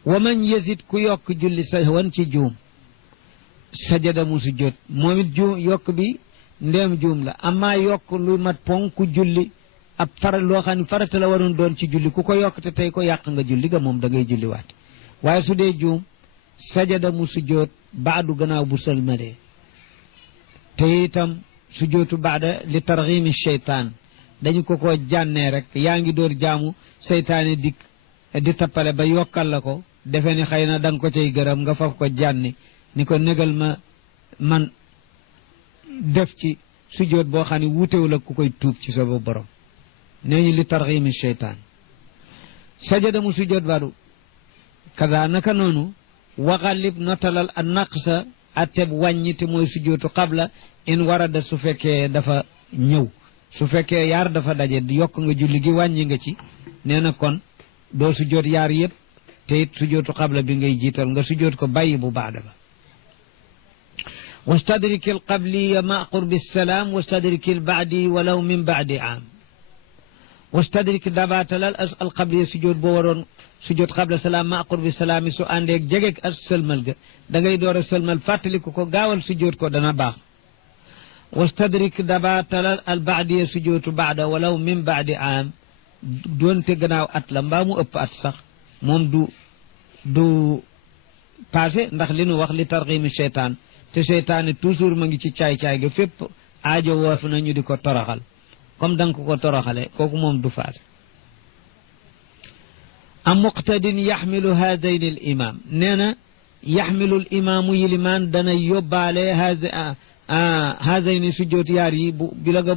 wa man yazid ku yokk julli sahwan ci juum sajada mu sujjóot moom it juum yokk bi ndéem juum la amaa yokk lu mat ponk julli ab fara loo xam ne farata la waroon doon ci julli ku ko yokk te tey ko yàq nga julli ga moom da ngay julli waat waaye su dee juum sajada mu sujjóot baadu gannaaw bu sëlmalee te itam sujjóotu baada li targhimi sheytaan dañu ko jànnee rek yaa ngi door jaamu seytaane dikk di tappale ba yokkal la ko defe ni xëy na da nga ko cay gërëm nga faf ko jànni ni ko négal man def ci sujjóot boo xam ne wuutewul ak ku koy tuub ci sa borom nee ñu li targhimi sheytaan sajada mu sujjóot baadu kada naka noonu waxalib notalal a naqsa atteb wàññi te mooy sujjóotu qabla in warada su fekkee dafa ñëw su fekkee yaar dafa daje yokk nga julli gi wàññi nga ci nee na kon doo sujjóot yaar yëpp te it sujjóotu qabla bi ngay jiital nga sujjóot ko bàyyi bu baada ba wastadriki al qabliya ma qurbi salaam wastadriki al baadi walaw min baadi aam wastadriki dabaatalal al qabliya sujjóot boo waroon sujjóot qabla salaam ma qurbi salaam su àndeeg jegeeg as sëlmal ga da ngay door a sëlmal fàttaliku ko gaawal sujjóot ko dana baax wastadrik dabaatalal al baadiya sujjóotu baada walaw min baadi aam doonte gannaaw at la mbaa mu ëpp at sax moom du passé ndax li nu wax li targhimi seytaan te seytaane toujours ma ngi ci caay-caay ga fépp aajo woof na ñu di ko toroxal comme da nga ko toroxale kooku moom du faase am muqtadin yaxmilu haadayni al imam nee na yaxmilu al imaamu yilimaan dana yóbbaale haadayni sujjóot yaar yi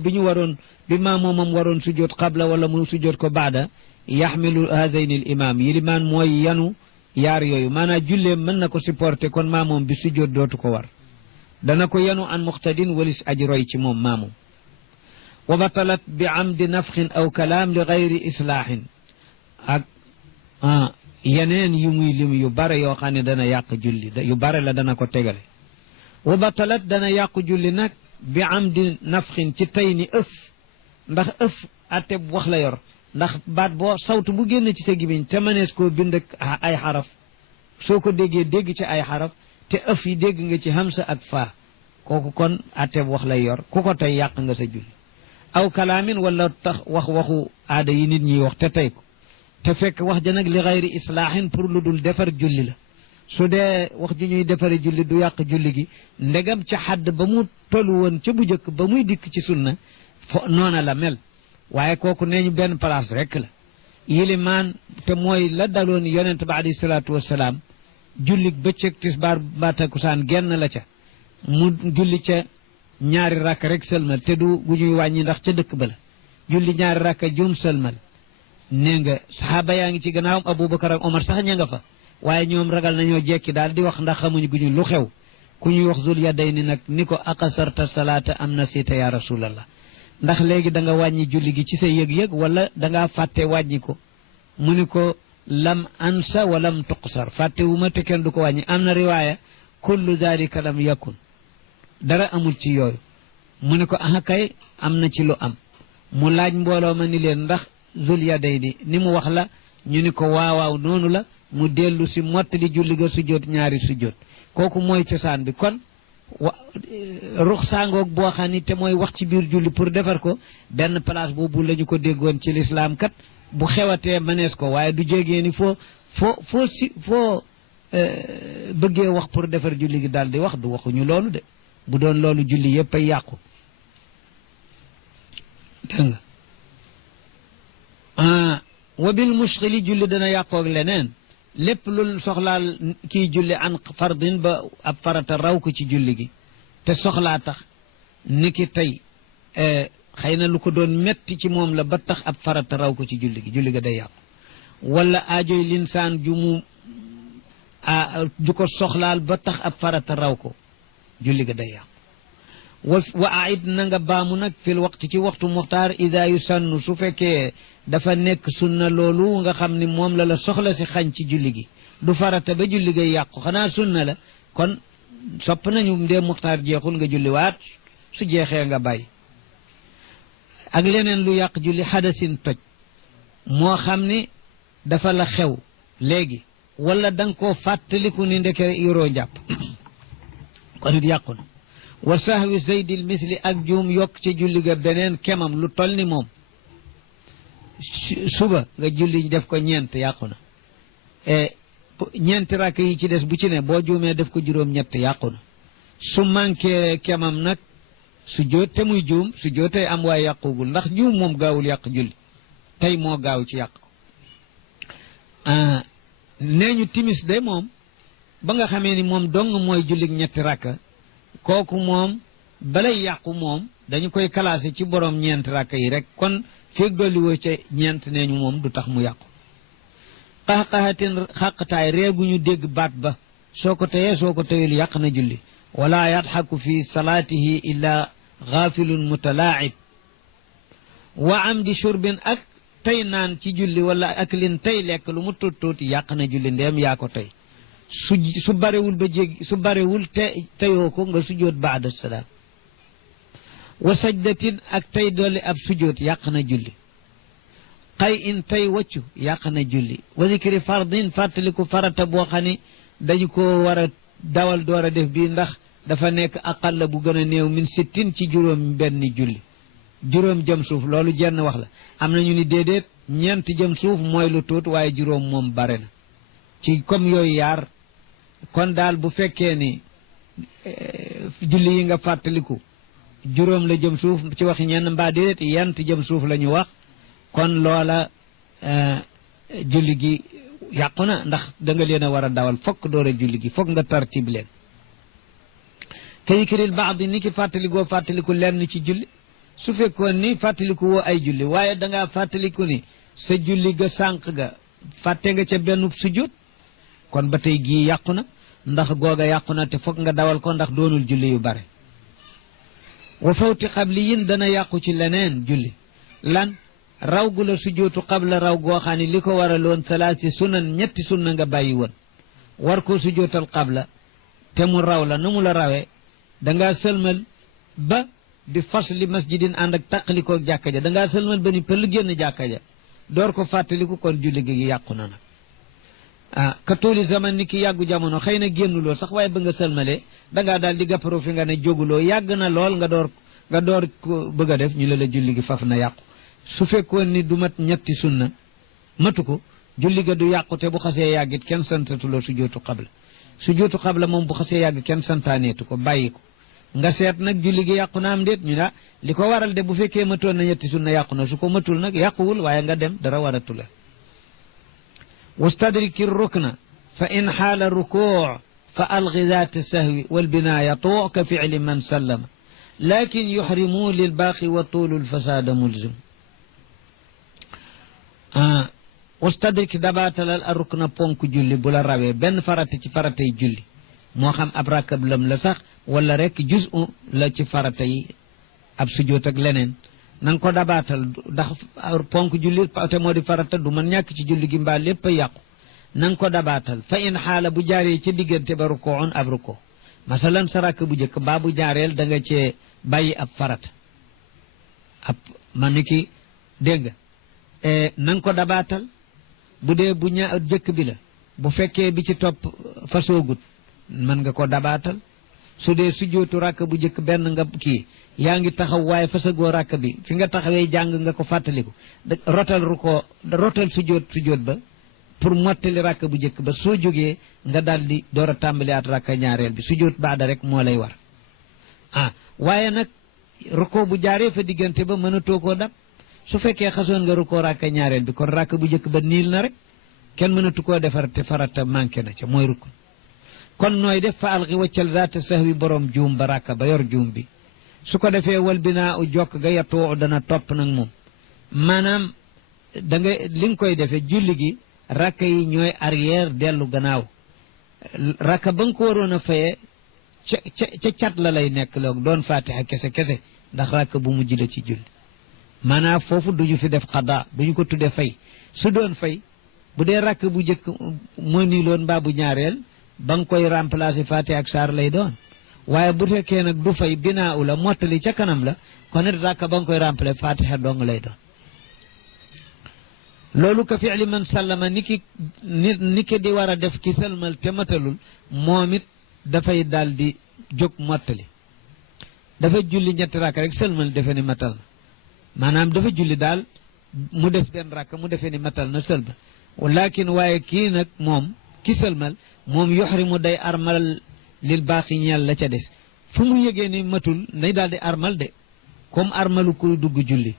bi ñu waroon bi maamoomam waroon sujjóot qabla wala mu sujjóot ko baada yaxmilu haadayni al imam yilimaan mooy yanu yaar yooyu maanaam jullee mën na ko supporter kon maamoom bi sujjóot dootu ko war dana ko yanu an muqtadin walis aji roy ci moom maamoom wa batalat bi amdi nafxin aw kalaam li gayri islaahin ak yeneen yu muy lim yu bare yoo xam ne dana yàq julli yu bare la dana ko tegale wa batalat dana yàqu julli nag bi amdi nafxin ci tey ni ëf ndax ëf atte wax la yor ndax baat boo sawtu bu génn ci sa gimiñ te mënees koo bind ak ay xaraf soo ko déggee dégg ci ay xaraf te ëf yi dégg nga ci hamsa ak faa kooku kon atte wax lay yor ku ko tey yàq nga sa julli aw kalaamin wala tax waxu aada yi nit ñiy wax te tey ko te fekk wax ja nag li xayri islaahin pour lu dul defar julli la su dee wax ju ñuy defari julli du yàq julli gi ndegam ca xadd ba mu tollu woon ca bu njëkk ba muy dikk ci sunna noona la mel waaye kooku nee ñu benn place rek la yilimaan te mooy la daloon yonent ba alayhi salaatu wassalaam julli bëccëg tisbaar ba takkusaan genn la ca mu julli ca ñaari rakk rek sëlmal te du bu ñuy wàññi ndax ca dëkk ba la julli ñaari rakk juum sëlmal nee nga saxaaba yaa ngi ci gannaawam Abubakar ak Omar sax ña nga fa waaye ñoom ragal nañoo jekki daal di wax ndax xamuñu guñu lu xew ku ñuy wax zul yadayni nag ni ko aqasarta salaata am nasita ya rasulallah ndax léegi da nga wàññi julli gi ci sa yëg-yëg wala da ngaa fàtte wàññi ko mu ni ko lam ansa wa lam tuqsar fàttewuma te kenn du ko wàññi am na riwaaya kullu dalika lam yakun dara amul ci yooyu mu ni ko aha kay am na ci lu am mu laaj mbooloo ma ni leen ndax zul yadayni ni mu wax la ñu ni ko waawaaw noonu la mu dellu si mottali julli ga sujjóot ñaari sujjóot kooku mooy cosaan bi kon rux sangoog boo xam ni te mooy wax ci biir julli pour defar ko benn place boobu la ñu ko déggoon ci lislaam kat bu xewatee mënees ko waaye du jégee ni foo bëggee wax pour defar julli gi daal di wax du waxuñu loolu de bu doon loolu julli yépp ay yàqu dégg nga wa bil mushkili julli dana yàqoog leneen lépp lu soxlaal kii julli an fardin ba ab farata raw ko ci julli gi te soxlaa tax ni ki tey xëy na lu ko doon metti ci moom la ba tax ab farata raw ko ci julli gi julli ga day yàqu wala aajoy linsaan ju ko soxlaal ba tax ab farata raw ko julli ga day yàqu wa aid na nga baamu nag fil waxtu ci waxtu muxtaar ida yu sannu su fekkee dafa nekk sunna loolu nga xam ni moom la soxla si xañ ci julli gi du farata ba julli gay yàqu xanaa sunna la kon sopp nañu ndee muxtaar jeexul nga julli waat su jeexee nga bàyyi ak leneen lu yàq julli xadasin toj moo xam ni dafa la xew léegi wala da nga koo fàttaliku ni ndeke yoroo njàpp kon it yàqu na wa sahwi zaydil misli ak juum yokk ci julli ga beneen kemam lu toll ni moom suba nga julli def ko ñeent yàqu na ñeenti rakk yi ci des bu ci ne boo juumee def ko juróom-ñett yàqu na su manqué kemam nag su jóot te muy juum su jóotee am waaye yàqugul ndax juum moom gaawul yàq julli tey moo gaaw ci yàq nee ñu timis de moom ba nga xamee ni moom dong mooy jullig ñetti rakka kooku moom balay yàqu moom dañu koy classé ci borom ñeenti rakka yi rek kon feeg dolli woo ca ñeent nee ñu moom du tax mu yàqu qaxqaxatin xaqtaay reeguñu dégg baat ba soo ko teyee soo ko teyul yàq na julli wala yadxaku fi salaatihi illa gaafilun mutalaacib wa amdi shurbin ak tey naan ci julli wala ak lin tey lekk lu mu tuuti yàq na julli ndeem yaa ko tey su barewul ba jéggi su barewul teyoo ko nga sujjóot baada salaam wa sajdatin ak tey dolli ab sujjóot yàq na julli xay in tey waccu yàq na julli wa zikri fardin fàttaliku farata boo xam ne dañu ko war a dawal door a def bii ndax dafa nekk aqalla bu gën a néew min sittin ci juróom benn julli juróom jëm suuf loolu jenn wax la am na ñu ni déedéet ñeent jëm suuf mooy lu tuut waaye juróom moom bare na ci comme yooyu yaar kon daal bu fekkee ni julli yi nga fàttaliku juróom la jëm suuf ci waxi ñenn mbaa déedéet yent jëm suuf la ñu wax kon loola julli gi yàqu na ndax da nga leen a war a dawal fokk door a julli gi fokk nga tartib leen kayikril baadi ni ki fàttalikoo fàttaliku lenn ci julli su fekkoon ni fàttaliku woo ay julli waaye dangaa fàttaliku ni sa julli ga sànq ga fàtte nga ca benn sujjóot kon ba tey gii yàqu na ndax googa yàqu na te fokk nga dawal ko ndax doonul julli yu bare wa fawti qabliyin dana yàqu ci leneen julli lan raw gu la sujjóotu qabla raw goo xam ne li ko waraloon salaasi sunan ñetti sunna nga bàyyi woon war koo sujjóotal qabla te mu raw la na mu la rawee dangaa sëlmal ba di fas li masjidin ànd ak taqalikoo jàkka ja dangaa sëlmal ba ni pël génn jàkka ja door ko fàttaliku kon julli gi yàqu na nag ka tooli zaman ni ki yàggu jamono xëy na génnuloo sax waaye ba nga sëlmalee dangaa daal di gàpparu fi nga ne jóguloo yàgg na lool nga door ko bëgg a def ñu la julli gi faf na yàqu su fekkoon ni du mat ñetti sunna matu ko julli ga du yàqu te bu xasee yàggit kenn santatuloo sujjóotu qabla moom bu xasee yàgg kenn santaaneetu ko bàyyi ko nga seet nag julli gi yàqu na am déet ñu ne li ko waral de bu fekkee matoon na ñetti sunna yàqu na su ko matul nag yàquwul waaye nga dem dara waratu la wastadriki rukna fa in xaala rukuu fa algi zaata sahwi walbinaa yatuu ka ficli man sallama lakin yuxrimu lilbaaqi wa tuulu lfasaada mulzim wastadrik dabaatalal a rukna ponk julli bu la rawee benn farata ci faratay julli moo xam ab rakkab lam la sax wala rek juzu la ci farata yi ab sujjóot ak leneen na nga ko dabaatal ndax ponk julli te moo di farata du man ñàkk ci julli gi mbaa lépp a yàqu na nga ko dabaatal fa in xaala bu jaaree ca diggante ba rukoon ab ruko masalan sa rakk bu njëkk baa bu jaareel da nga cee bàyyi ab farata ab man ni ki dégg nga na nga ko dabaatal bu dee bu jëkk bi la bu fekkee bi ci topp fasoogut mën nga ko dabaatal su dee sujjootu rakk bu njëkk benn nga kii yaa ngi taxaw waaye fasagoo rakk bi fi nga taxawee jàng nga ko fàttaliku rotal sujjoot ba pour mottali rakk bu njëkk ba soo jógee nga daldi door a tàmbaliwaat rakk ñaareel bi sujjoot baada rek moo lay war waaye nag ruko bu jaaree fa diggante ba mënatoo koo dab su fekkee xasoon nga ruko rakk ñaareel bi kon rakk bu njëkk ba niil na rek kenn mënatu koo defar te farata manqué na ca mooy rukk kon nooy def fa alxi waccal zaata sahwi borom juum ba rakk ba yor juum bi su ko defee wal binaa u jokk ga yatoo dana topp nag moom maanaam da nga li nga koy defee julli gi rakk yi ñooy arrière dellu gannaaw rakk ba nga ko waroon a fayee ca cat la lay nekk loog doon fatiha kese ndax rakk bu mujj la ci julli maanaam foofu duñu fi def xada duñu ko tuddee fay su doon fay bu dee rakk bu njëkk moo nii loon mbaa bu ñaareel ba nga koy remplacer fatiha ak saar lay doon waaye bu fekkee nag du fay binaa u la mottali ca kanam la kon it rakk ba nga koy remplacer fatiha dong lay doon loolu ka fi'li man sallama ni ki di war a def ki sëlmal te matalul moom it dafay daal di jóg mottali dafa julli ñetti rakk rek sëlmal defe ni matal na maanaam dafa julli daal mu des benn rakk mu defe ni matal na sëlmal walakin waaye kii nag moom ki sëlmal moom yuxrimu day armal lil baaxi ñeel la ca des fu mu yëgee ni matul day daal di armal de comme armalu kuy dugg julli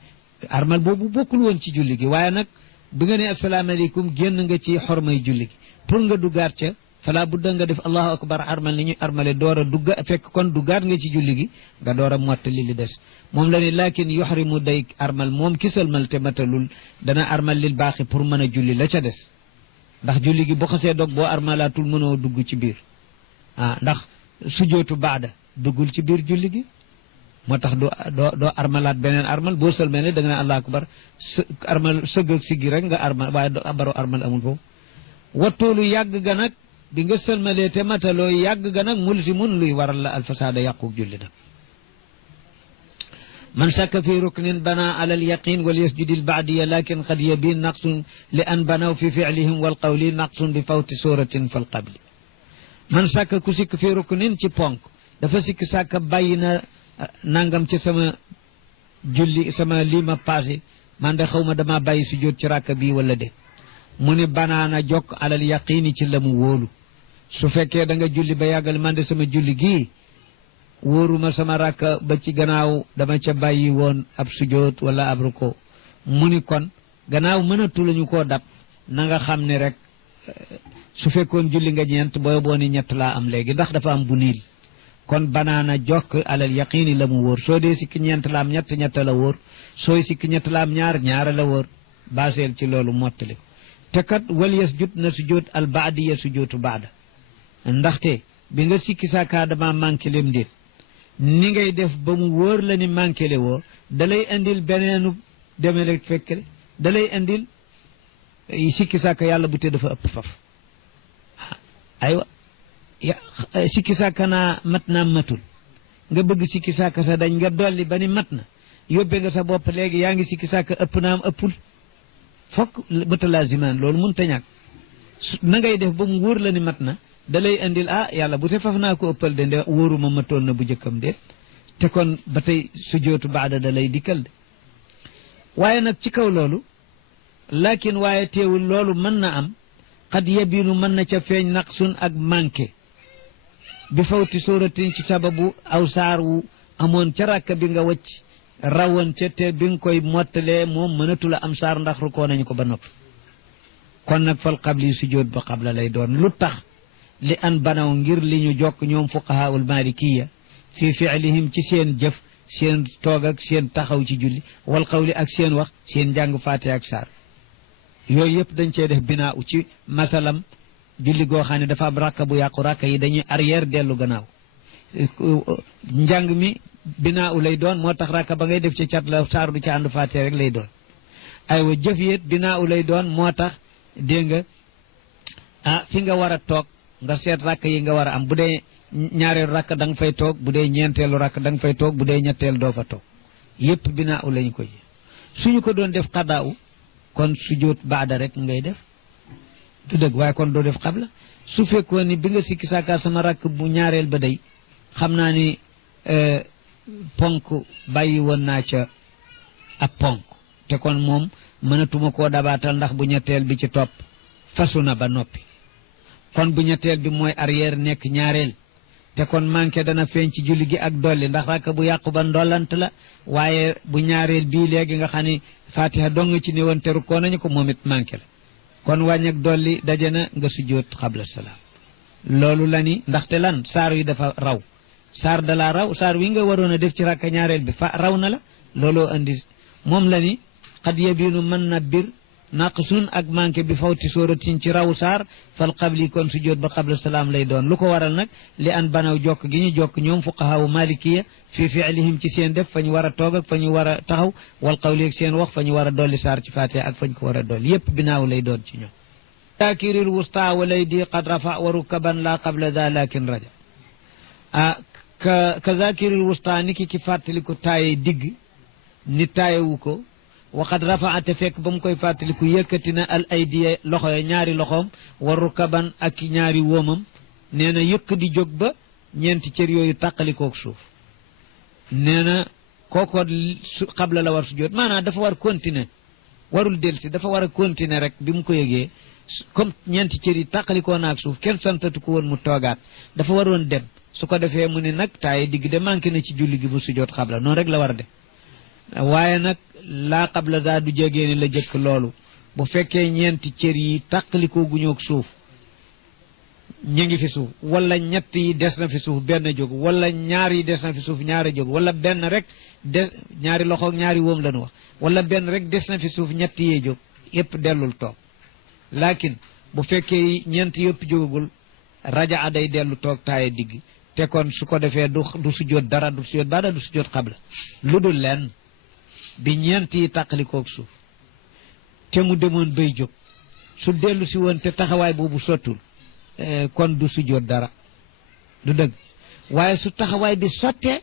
armal boobu bokkul woon ci julli gi waaye nag bi nga ne asalaamaaleykum génn nga ci xormay julli gi pour nga duggaat ca fala budda nga def allahu akbar armal ni ñuy armale door a dugga fekk kon duggaat nga ci julli gi nga door a mottali li des moom la ne lakin yuxrimu day armal moom ki sëlmal te matalul dana armal lil baaxi pour mën a julli la ca des ndax julli gi bu xasee dog boo armalaatul mënoo dugg ci biir ndax sujootu baada duggul ci biir julli gi moo tax doo armalaat beneen armal boo sëlmale da nga ne allahu akbar armal sëgg ak siggi rek nga armal waaye baro armal amul foofu wattoolu yàgg ga nag bi nga sëlmalee te mataloo yàgg ga nag mulsimun luy waral la alfasaada yàquk julli nag man sakka fi ruknin bana ala alyaqin wal yasjudi albaadiya lakin qad yabin naqsun li an banaw fi ficlihim wal qawli naqsun bi fawti suratin fal qabli man sakka ku sikk fi ruknin ci ponk dafa sikk sàkka bàyyi na nangam ci sama julli sama lii ma passé man de xaw ma dama bàyyi sujjóot ci ràkk bii wala de mu ni banaana jokk alal yaqini ci la mu wóolu su fekkee da nga julli ba yàggal man de sama julli gii wóoruma sama ràkk ba ci gannaaw dama ca bàyyi woon ab sujjóot wala ab ruko mu ni kon gannaaw mënatu lañu koo dab na nga xam ne rek su fekkoon julli nga ñeent booy boo ni ñett laa am léegi ndax dafa am bu niil kon banaana jokk alal yaqini la mu wóor soo dee sikki ñeent la am ñett la wóor sooy sikki ñett la am ñaar la wóor baseel ci loolu mottali te kat wal yasjud na sujjóot al baadiya sujjóotu baada ndaxte bi nga sikki sàkkaa dama manqué lem déet ni ngay def ba mu wóor la ni manqué le woo da lay indil beneenu demele fekkle da lay indil sikki sàkka yàlla bu te dafa ëpp faf aywa sikki sàkka naa mat naa matul nga bëgg sikki sàkka sa dañ nga dolli ba ni mat na yóbbe nga sa bopp léegi yaa ngi sikki sàkka ëpp naam ëppul fokk mutalaazimaan loolu mënta ñàkk na ngay def ba mu wóor la ni mat na da lay indil yàlla bu te faf naa ko ëppal de nde wóoruma matoon na bu jëkkam de te kon ba tey sujootu baada da lay dikkal de waaye nag ci kaw loolu lakin waaye teewul loolu mën na am xad yabinu mën na ca feeñ naqsun ak manqué bi fawti sóoratin ci sababu aw saar wu amoon ca ràkk bi nga wacc rawoon ca te bi nga koy mottalee moom mënatula am saar ndax rukoo nañu ko ba noppi kon nag fal qabli sujjóot ba qabla lay doon lu tax li an banaw ngir li ñu jokk ñoom fuqahaul malikiya fi fi'lihim ci seen jëf seen toog ak seen taxaw ci julli wal qawli ak seen wax seen njàng faate ak saar yooyu yëpp dañ cee def binaa u ci masalam julli goo xam ne dafa am rakka bu yàqu rakka yi dañuy arrière dellu gannaaw njàng mi binaa u lay doon moo tax rakka ba ngay def ci cat la saar du ci ànd fàtte rek lay doon aywa jëf yit binaa u lay doon moo tax dégg nga fi nga war a toog nga seet rakk yi nga war a am bu dee ñaareelu rakk da nga fay toog bu dee ñeenteelu rakk da nga fay toog bu dee ñetteel doo fa toog yépp binaa u lañu ko ji suñu ko doon def xadaa u kon sujjóot baada rek ngay def du dëgg waaye kon doo def xabla su fekkoon ni bi nga sikki sàkkaa sama rakk bu ñaareel ba day xam naa ni ponk bàyyi woon naa ca ab ponk te kon moom mënatuma koo dabaatal ndax bu ñetteel bi ci topp fasu na ba noppi kon bu ñetteel bi mooy arrière nekk ñaareel te kon manqué dana feeñ ci julli gi ak dolli ndax rakk bu yàqu ba ndollant la waaye bu ñaareel bii léegi nga xam ni fatiha dong ci néewoon teru koo nañu ko moom it manqué la kon wàññi ak dolli daje na nga sujjóot xabla salaam loolu la ni ndaxte lan saar yi dafa raw saar da la raw saar wi nga waroon a def ci rakka ñaareel bi fa raw na la looloo andi moom la ni xad yabinu mën na bir naqsun ak manqué bi fawti sóoratin ci raw saar fal qabli kon sujjóot ba qabla salaam lay doon lu ko waral nag li an banaw jokk gi ñu jokk ñoom fuqahaawu malikiya fi fi'lihim ci seen def fa ñu war a toog ak fa ñu war a taxaw wal qawli ak seen wax fa ñu war a dolli saar ci fatiha ak fa ñu ko war a dolli yépp binaaw lay doon ci ñoom zakiril wusta walay di qad rafa wa rukaban la qabla da lakin raja ka zakiril wusta ni ki fàttaliku taaye digg ni taayewu ko waxad rafaate fekk ba mu koy fàttaliku yëkkati na al aydiya loxo ya ñaari loxoom wa rukaban ak ñaari wóomam nee na yëkk di jóg ba ñeenti cër yooyu tàqalikook suuf nee na kooko xabla la war sujjóot maanaam dafa war continuer warul delsi dafa war a continuer rek bi mu ko yëgee comme ñeenti cër yi tàqalikoo naak suuf kenn santatu ko woon mu toogaat dafa waroon dem su ko defee mu ne nag taaye digg de manqué na ci julli gi bu sujjóot xabla noonu rek la war a def waaye nag laa qabla daa du jegee ni la jëkk loolu bu fekkee ñeenti cër yi tàqalikoo guñoog suuf ñu ngi fi suuf wala ñett yi des na fi suuf benn jóg wala ñaar yi des na fi suuf ñaari jóg wala benn rek de ñaari loxoog ñaari wóom lañu wax wala benn rek des na fi suuf ñett yee jóg yépp dellul toog laakin bu fekkee ñeent yëpp jógagul raja day dellu toog taaye digg te kon su ko defee du sujjóot dara du sujjóot baada du sujjóot xabla lu dul lenn bi ñeent yi tàqalikoog suuf te mu demoon bay jóg su dellu si woon te taxawaay boobu sottul kon du sujjóot dara du dëgg waaye su taxawaay bi sottee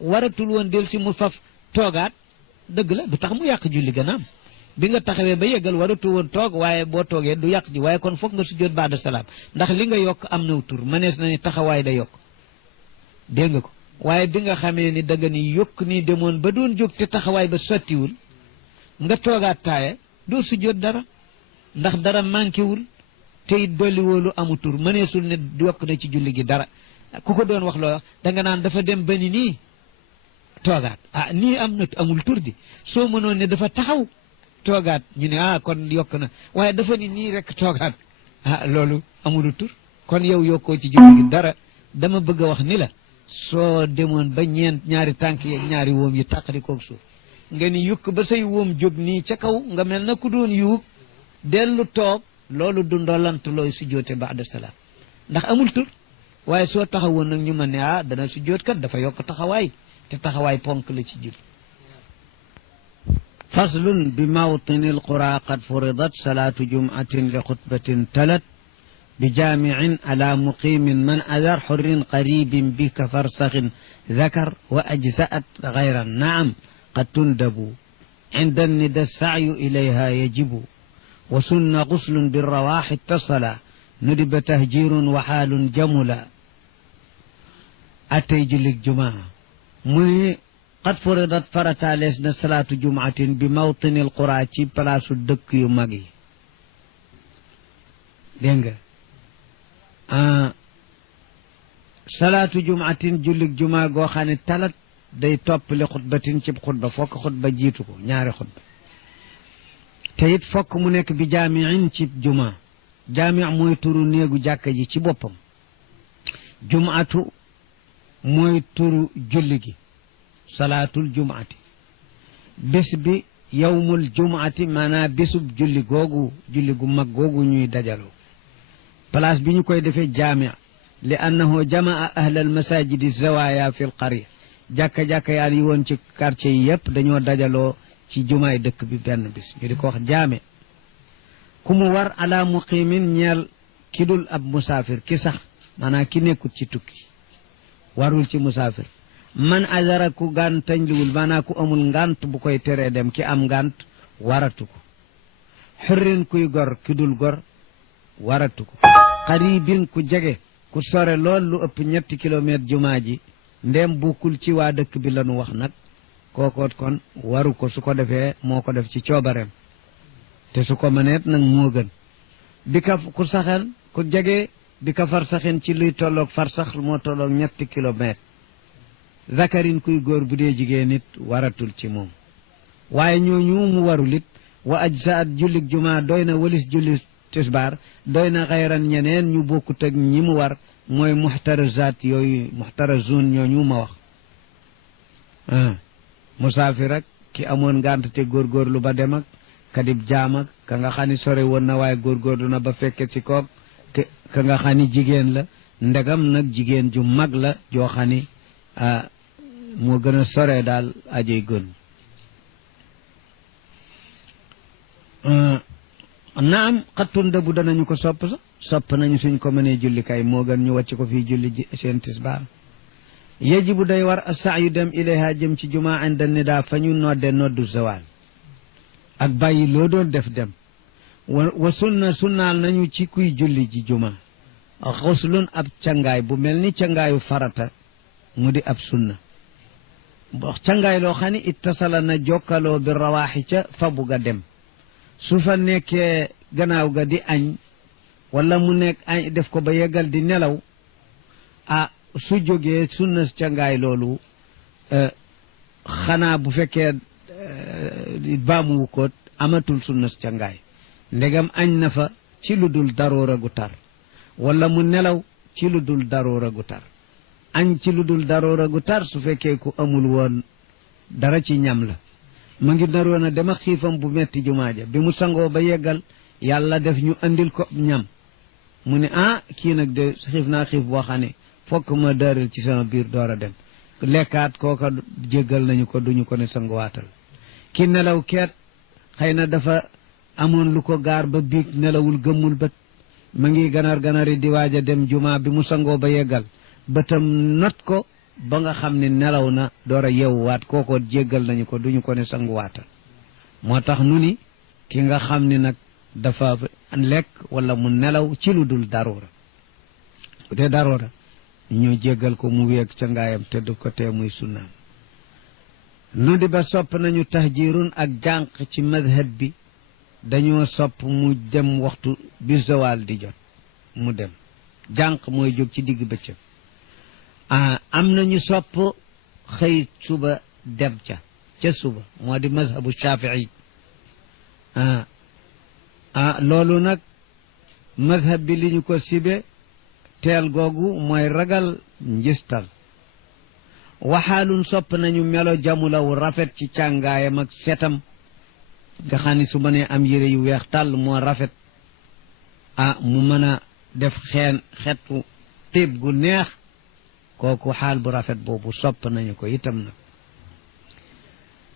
waratul woon dellu si mu faf toogaat dëgg la du tax mu yàq julli ganaam bi nga taxawee ba yeggal waratul woon toog waaye boo toogee du yàq ji waaye kon foog nga sujjóot baada salaam ndax li nga yokk am naw tur mënees na ni taxawaay da yokk dégg nga ko waaye bi nga xamee ni danga ni yokk nii demoon ba doon jóg te taxawaay ba sottiwul nga toogaat taaye doo sujjóot dara ndax dara manqué wul te it dolli woolu amu tur mëneesul ne yokk na ci julli gi dara ku ko doon wax loo wax danga naan dafa dem ba ni nii toogaat nii am na amul tur di soo mënoon ne dafa taxaw toogaat ñu ne kon yokk na waaye dafa ni nii rek toogaat loolu amulu tur kon yow yokkoo ci julli gi dara dama bëgg a wax ni la soo demoon ba ñaari tànk yeeg ñaari wóom yi tàqali koog suuf nga ni yukk ba say wóom jóg nii ca kaw nga mel na ku doon yuug dellu toog loolu du ndolant looy sujjóote ba'da salaam ndax amul tur waaye soo taxawoon nag ñu mën ne dana sujjóot kat dafa yokk taxawaay te taxawaay ponk la ci jul faslun bi mawtini alqura qad furidat salaatu jum'atin li xutbatin talat بجامع على مقيم من أذر حر قريب بك فرسخ ذكر وأجزأت غير النعم قد تندب عند الندى السعي إليها يجب وسن غسل بالرواح اتصل ندب تهجير وحال جملا أتي جلك جماعة من قد فرضت فرتا لسنا صلاة جمعة بموطن القرى بلاس الدك يمغي دينغ salaatu jumaatin jullig jumaa goo xam ne talat day toppali xutbatin cib xutba fokk xutba jiitu ko ñaari xutba te it fokk mu nekk bi jaamiin cib jumaa jaami mooy turu néegu jàkka ji ci boppam jumaatu mooy turu julli gi salaatul jumaati bés bi yawmul jumaati maanaam bésub julli googu julli gu mag googu ñuy dajaloo place bi ñu koy defee jaami li annahu jamaa ahla almasajidi zawaya fi lqarya jàkka yaa yi woon ci quartier yi yëpp dañoo dajaloo ci jumaay dëkk bi benn bis ñu di ko wax jaame ku mu war ala muqimin ñeel ki dul ab musaafir ki sax maanaam ki nekkut ci tukki warul ci musaafir man azara ku gàntañ liwul maanaam ku amul ngànt bu koy teree dem ki am ngànt waratu ko xurrin kuy gor ki dul gor waratu ko xaribin ku jege ku sore lool lu ëpp 3 kilomètre jumaa ji ndem bukkul ci waa dëkk bi lañu wax nag kookoot kon waru ko su ko defee moo ko def ci coobareem te su ko mëneet nag moo gën bi ka ku saxen ku jege bi ka far saxen ci luy tolloog far sax moo tolloog 3 kilomètre zakarin kuy góor bu dee jigéen nit waratul ci moom waaye ñooñu mu warul it wa ajsaat jullik jumaa doy na walis julli tisbaar doy na xayran ñeneen ñu bokkut ak ñi mu war mooy muxtarazaat yooyu muxtarazuun ñooñu ma wax musaafir ak ki amoon ngànt te góorgóorlu ba dem ak kadib jaam ak ka nga xam ni sore woon na waaye góorgóorlu na ba fekke ci koog ka nga xam ni jigéen la ndegam nag jigéen ju mag la joo xam ni moo gën a sore daal ajey gën naam xattun dëbbu danañu ko sopp sax sopp nañu suñ ko mënee julli kay moo gën ñu wàcc ko fii julli seen tisbaar yajibu day war a saa yu dem ilayha jëm ci jumaa inda nida fa ñu nodde noddu zawal ak bàyyi loo doon def dem wa sunnaal nañu ci kuy julli ji jumaa xuslun ab cangaay bu mel ni cangaayu farata mu di ab sunna cangaay loo xam ne ittasala na jokkaloo bi rawaaxi ca fa bugg a dem su fa nekkee gannaaw ga di añ wala mu nekk añ def ko ba yeggal di nelaw su jógee sunna cangaay loolu xanaa bu fekkee baamuwu ko amatul sunna cangaay ndegam añ na fa ci lu dul daroora gu tar wala mu nelaw ci lu dul daroora gu tar añ ci lu dul daroora gu tar su fekkee ku amul woon dara ci ñam la ma ngi naroon a dem ak xiifam bu metti jumaa ja bi mu sangoo ba yeggal yàlla def ñu andil ko ñam mu ne kii nag de xiif naa xiif boo xam ne fokk ma daaral ci sama biir door a dem lekkaat kooka jéggal nañu ko duñu ko ne sanguwaatal ki nelaw keet xëy na dafa amoon lu ko gaar ba biig nelawul gëmmul bët ma ngi ganar-ganari di waaj a dem jumaa bi mu sangoo ba yeggal bëtam not ko ba nga xam ne nelaw na door a yewwaat kooko jéggal nañu ko duñu ko ne sanguwaatal moo tax nu ni ki nga xam ne nag dafa lekk wala mu nelaw ci lu dul daroora bu dee daroora ñu jéggal ko mu weeg ca ngaayam te du ko tee muy sunnaam nu di ba sopp nañu tahjirun ak jànq ci madhab bi dañoo sopp mu dem waxtu bi zawal di jot mu dem jànq mooy jóg ci digg bëccëg am nañu sopp xëy suba dem ca suba moo di mazhabu shafii loolu nag mazhab bi li ñu ko sibe teel googu mooy ragal njistal waxaalun sopp nañu melo jamulaw rafet ci càngaayam ak setam nga xam ne su ma nee am yére yu weex tàll moo rafet mu mën a def xeetu tiib gu neex kooku xaal bu rafet boobu sopp nañu ko itam nag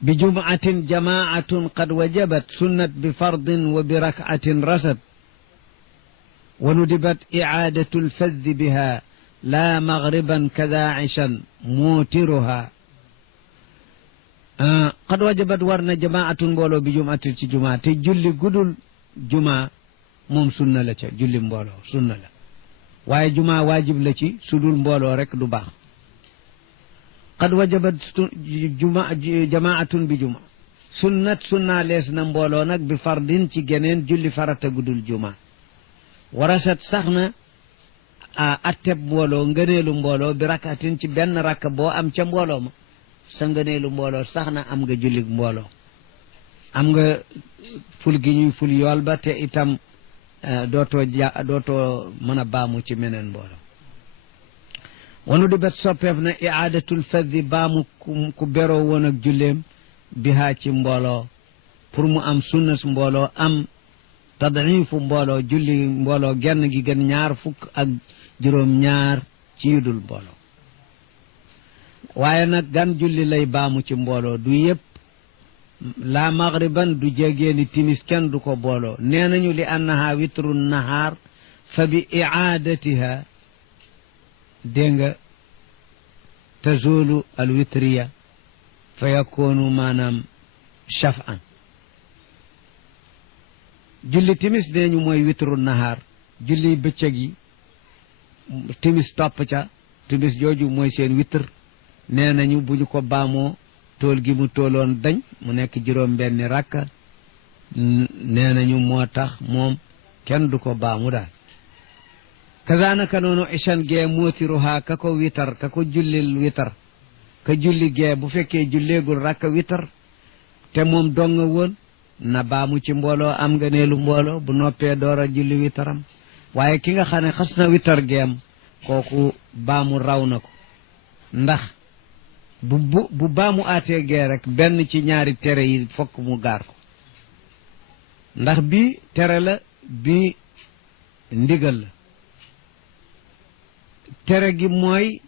bi jumaatin jamaatun qad wajabat sunnat bi fardin wa bi rakaatin rasat wa nudibat icaadatu lfaddi biha la magriban kada cishan muutiruha qad wajabat war na jamaatun mbooloo bi jumaatin ci jumaa te julli gudul jumaa moom sunna la ca julli mbooloo sunna la waaye jumaa waajib la ci sudul mbooloo rek du baax qad wajabat jamaatun bi jumaa sunnat sunna lees na mbooloo nag bi fardin ci geneen julli farata gudul jumaa warasat sax na atteb mbooloo ngëneelu mbooloo bi rakatin ci benn rakka boo am ca mbooloo ma sa ngëneelu mbooloo sax na am nga jullig mbooloo am nga ful gi ñuy ful yool ba te itam dootoo mën a baamu ci meneen mbooloo wanu di bet soppeef na iaadatul faddi baamu ku beroo woon ak julleem bihaa ci mbooloo pour mu am sunnas mbooloo am tadciifu mbooloo julli mbooloo genn gi gën 20 ak juróom ñaar ci yudul mbooloo waaye nag gan julli lay baamu ci mbooloo du yëpp la maghriban du jegeeni timis kenn du ko booloo nee nañu li annaha witru nahaar fa bi icaadatiha dégg nga tazulu al witriya fa yakunu maanaam shaf'an julli timis nee ñu mooy witru nahaar julli bëccëg yi timis topp ca timis jooju mooy seen witr nee nañu bu ñu ko baamoo tool gi mu tooloon dañ mu nekk juróom benni rakka nee nañu moo tax moom kenn du ko baamu daal kazaanaka noonu ishan gee mootiruhaa ka ko witar ka ko jullil witar ka julli gee bu fekkee julleegul rakka witar te moom donga woon na baamu ci mbooloo am nga neelu mbooloo bu noppee door a julli witaram waaye ki nga xam ne xas na witar geem kooku baamu raw na ko ndax bu baamu aatee gee rek benn ci ñaari tere yi fokk mu gaar ko ndax bii tere la bii ndigal la tere gi mooy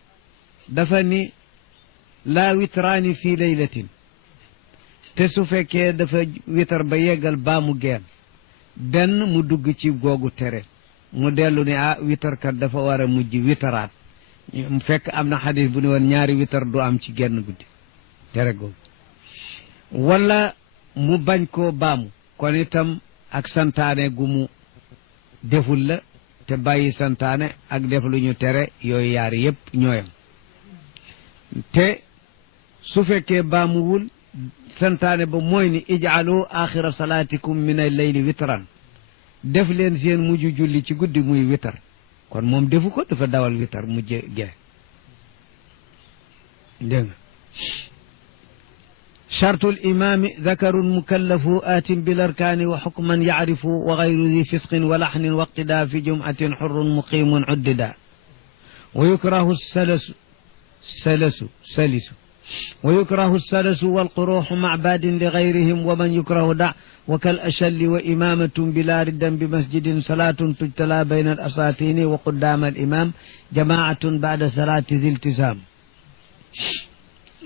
dafa ni laa witraani fii laylatin te su fekkee dafa witar ba yeggal baamu geen benn mu dugg ci googu tere mu dellu ne witarkat dafa war a mujj witaraat mu fekk am na xadis bu ne woon ñaari witar du am ci genn guddi tere googu wala mu bañ koo baamu kon itam ak santaane gu mu deful la te bàyyi santaane ak def lu ñu tere yooyu yaari yépp ñooyam te su fekkee baamuwul santaane ba mooy ni ij'alu axira salaatikum min al-layli witran def leen seen mujj julli ci guddi muy witar kon moom defu ko dafa dawal witar mujj gee dégg nga chartul imaami dakarun mukallafu aatin bil arkaani wa xukman yacrifu wa gayru di fisqin wa laxnin wa iqtidaa fi jumcatin xurrun muqimun uddida wa yukrahu salisu wa yukrahu salasu walquruuxu mac baadin li gayrihim wa man yukrahu da wa kal achalli wa imamatun bila riddan bi masjidin salaatun tujtala bayna al asaatini wa quddaama al imam jamaatun bacda salaati di iltisaam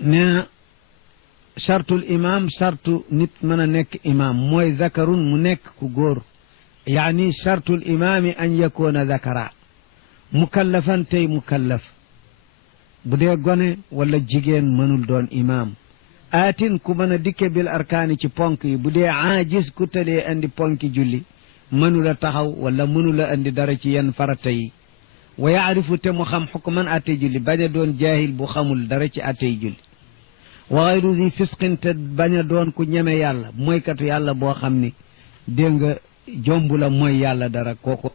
nee chartul imam chartu nit mën a nekk imam mooy zakarun mu nekk ku góor yaani chartul imaami an yakuuna zakara mukallafan tey mukallaf bu dee gone wala jigéen mënul doon imam aatin ku mën a dikke bil arkaani ci ponk yi bu dee aajis ku tëlee andi ponki julli mënula taxaw wala mënula andi dara ci yenn farata yi wa yaarifu te mu xam xukman attey julli bañ a doon jaahil bu xamul dara ci attey julli wa gayru zi fisqin te bañ a doon ku ñeme yàlla mooykatu yàlla boo xam ni dégg nga jombu la mooy yàlla dara kooku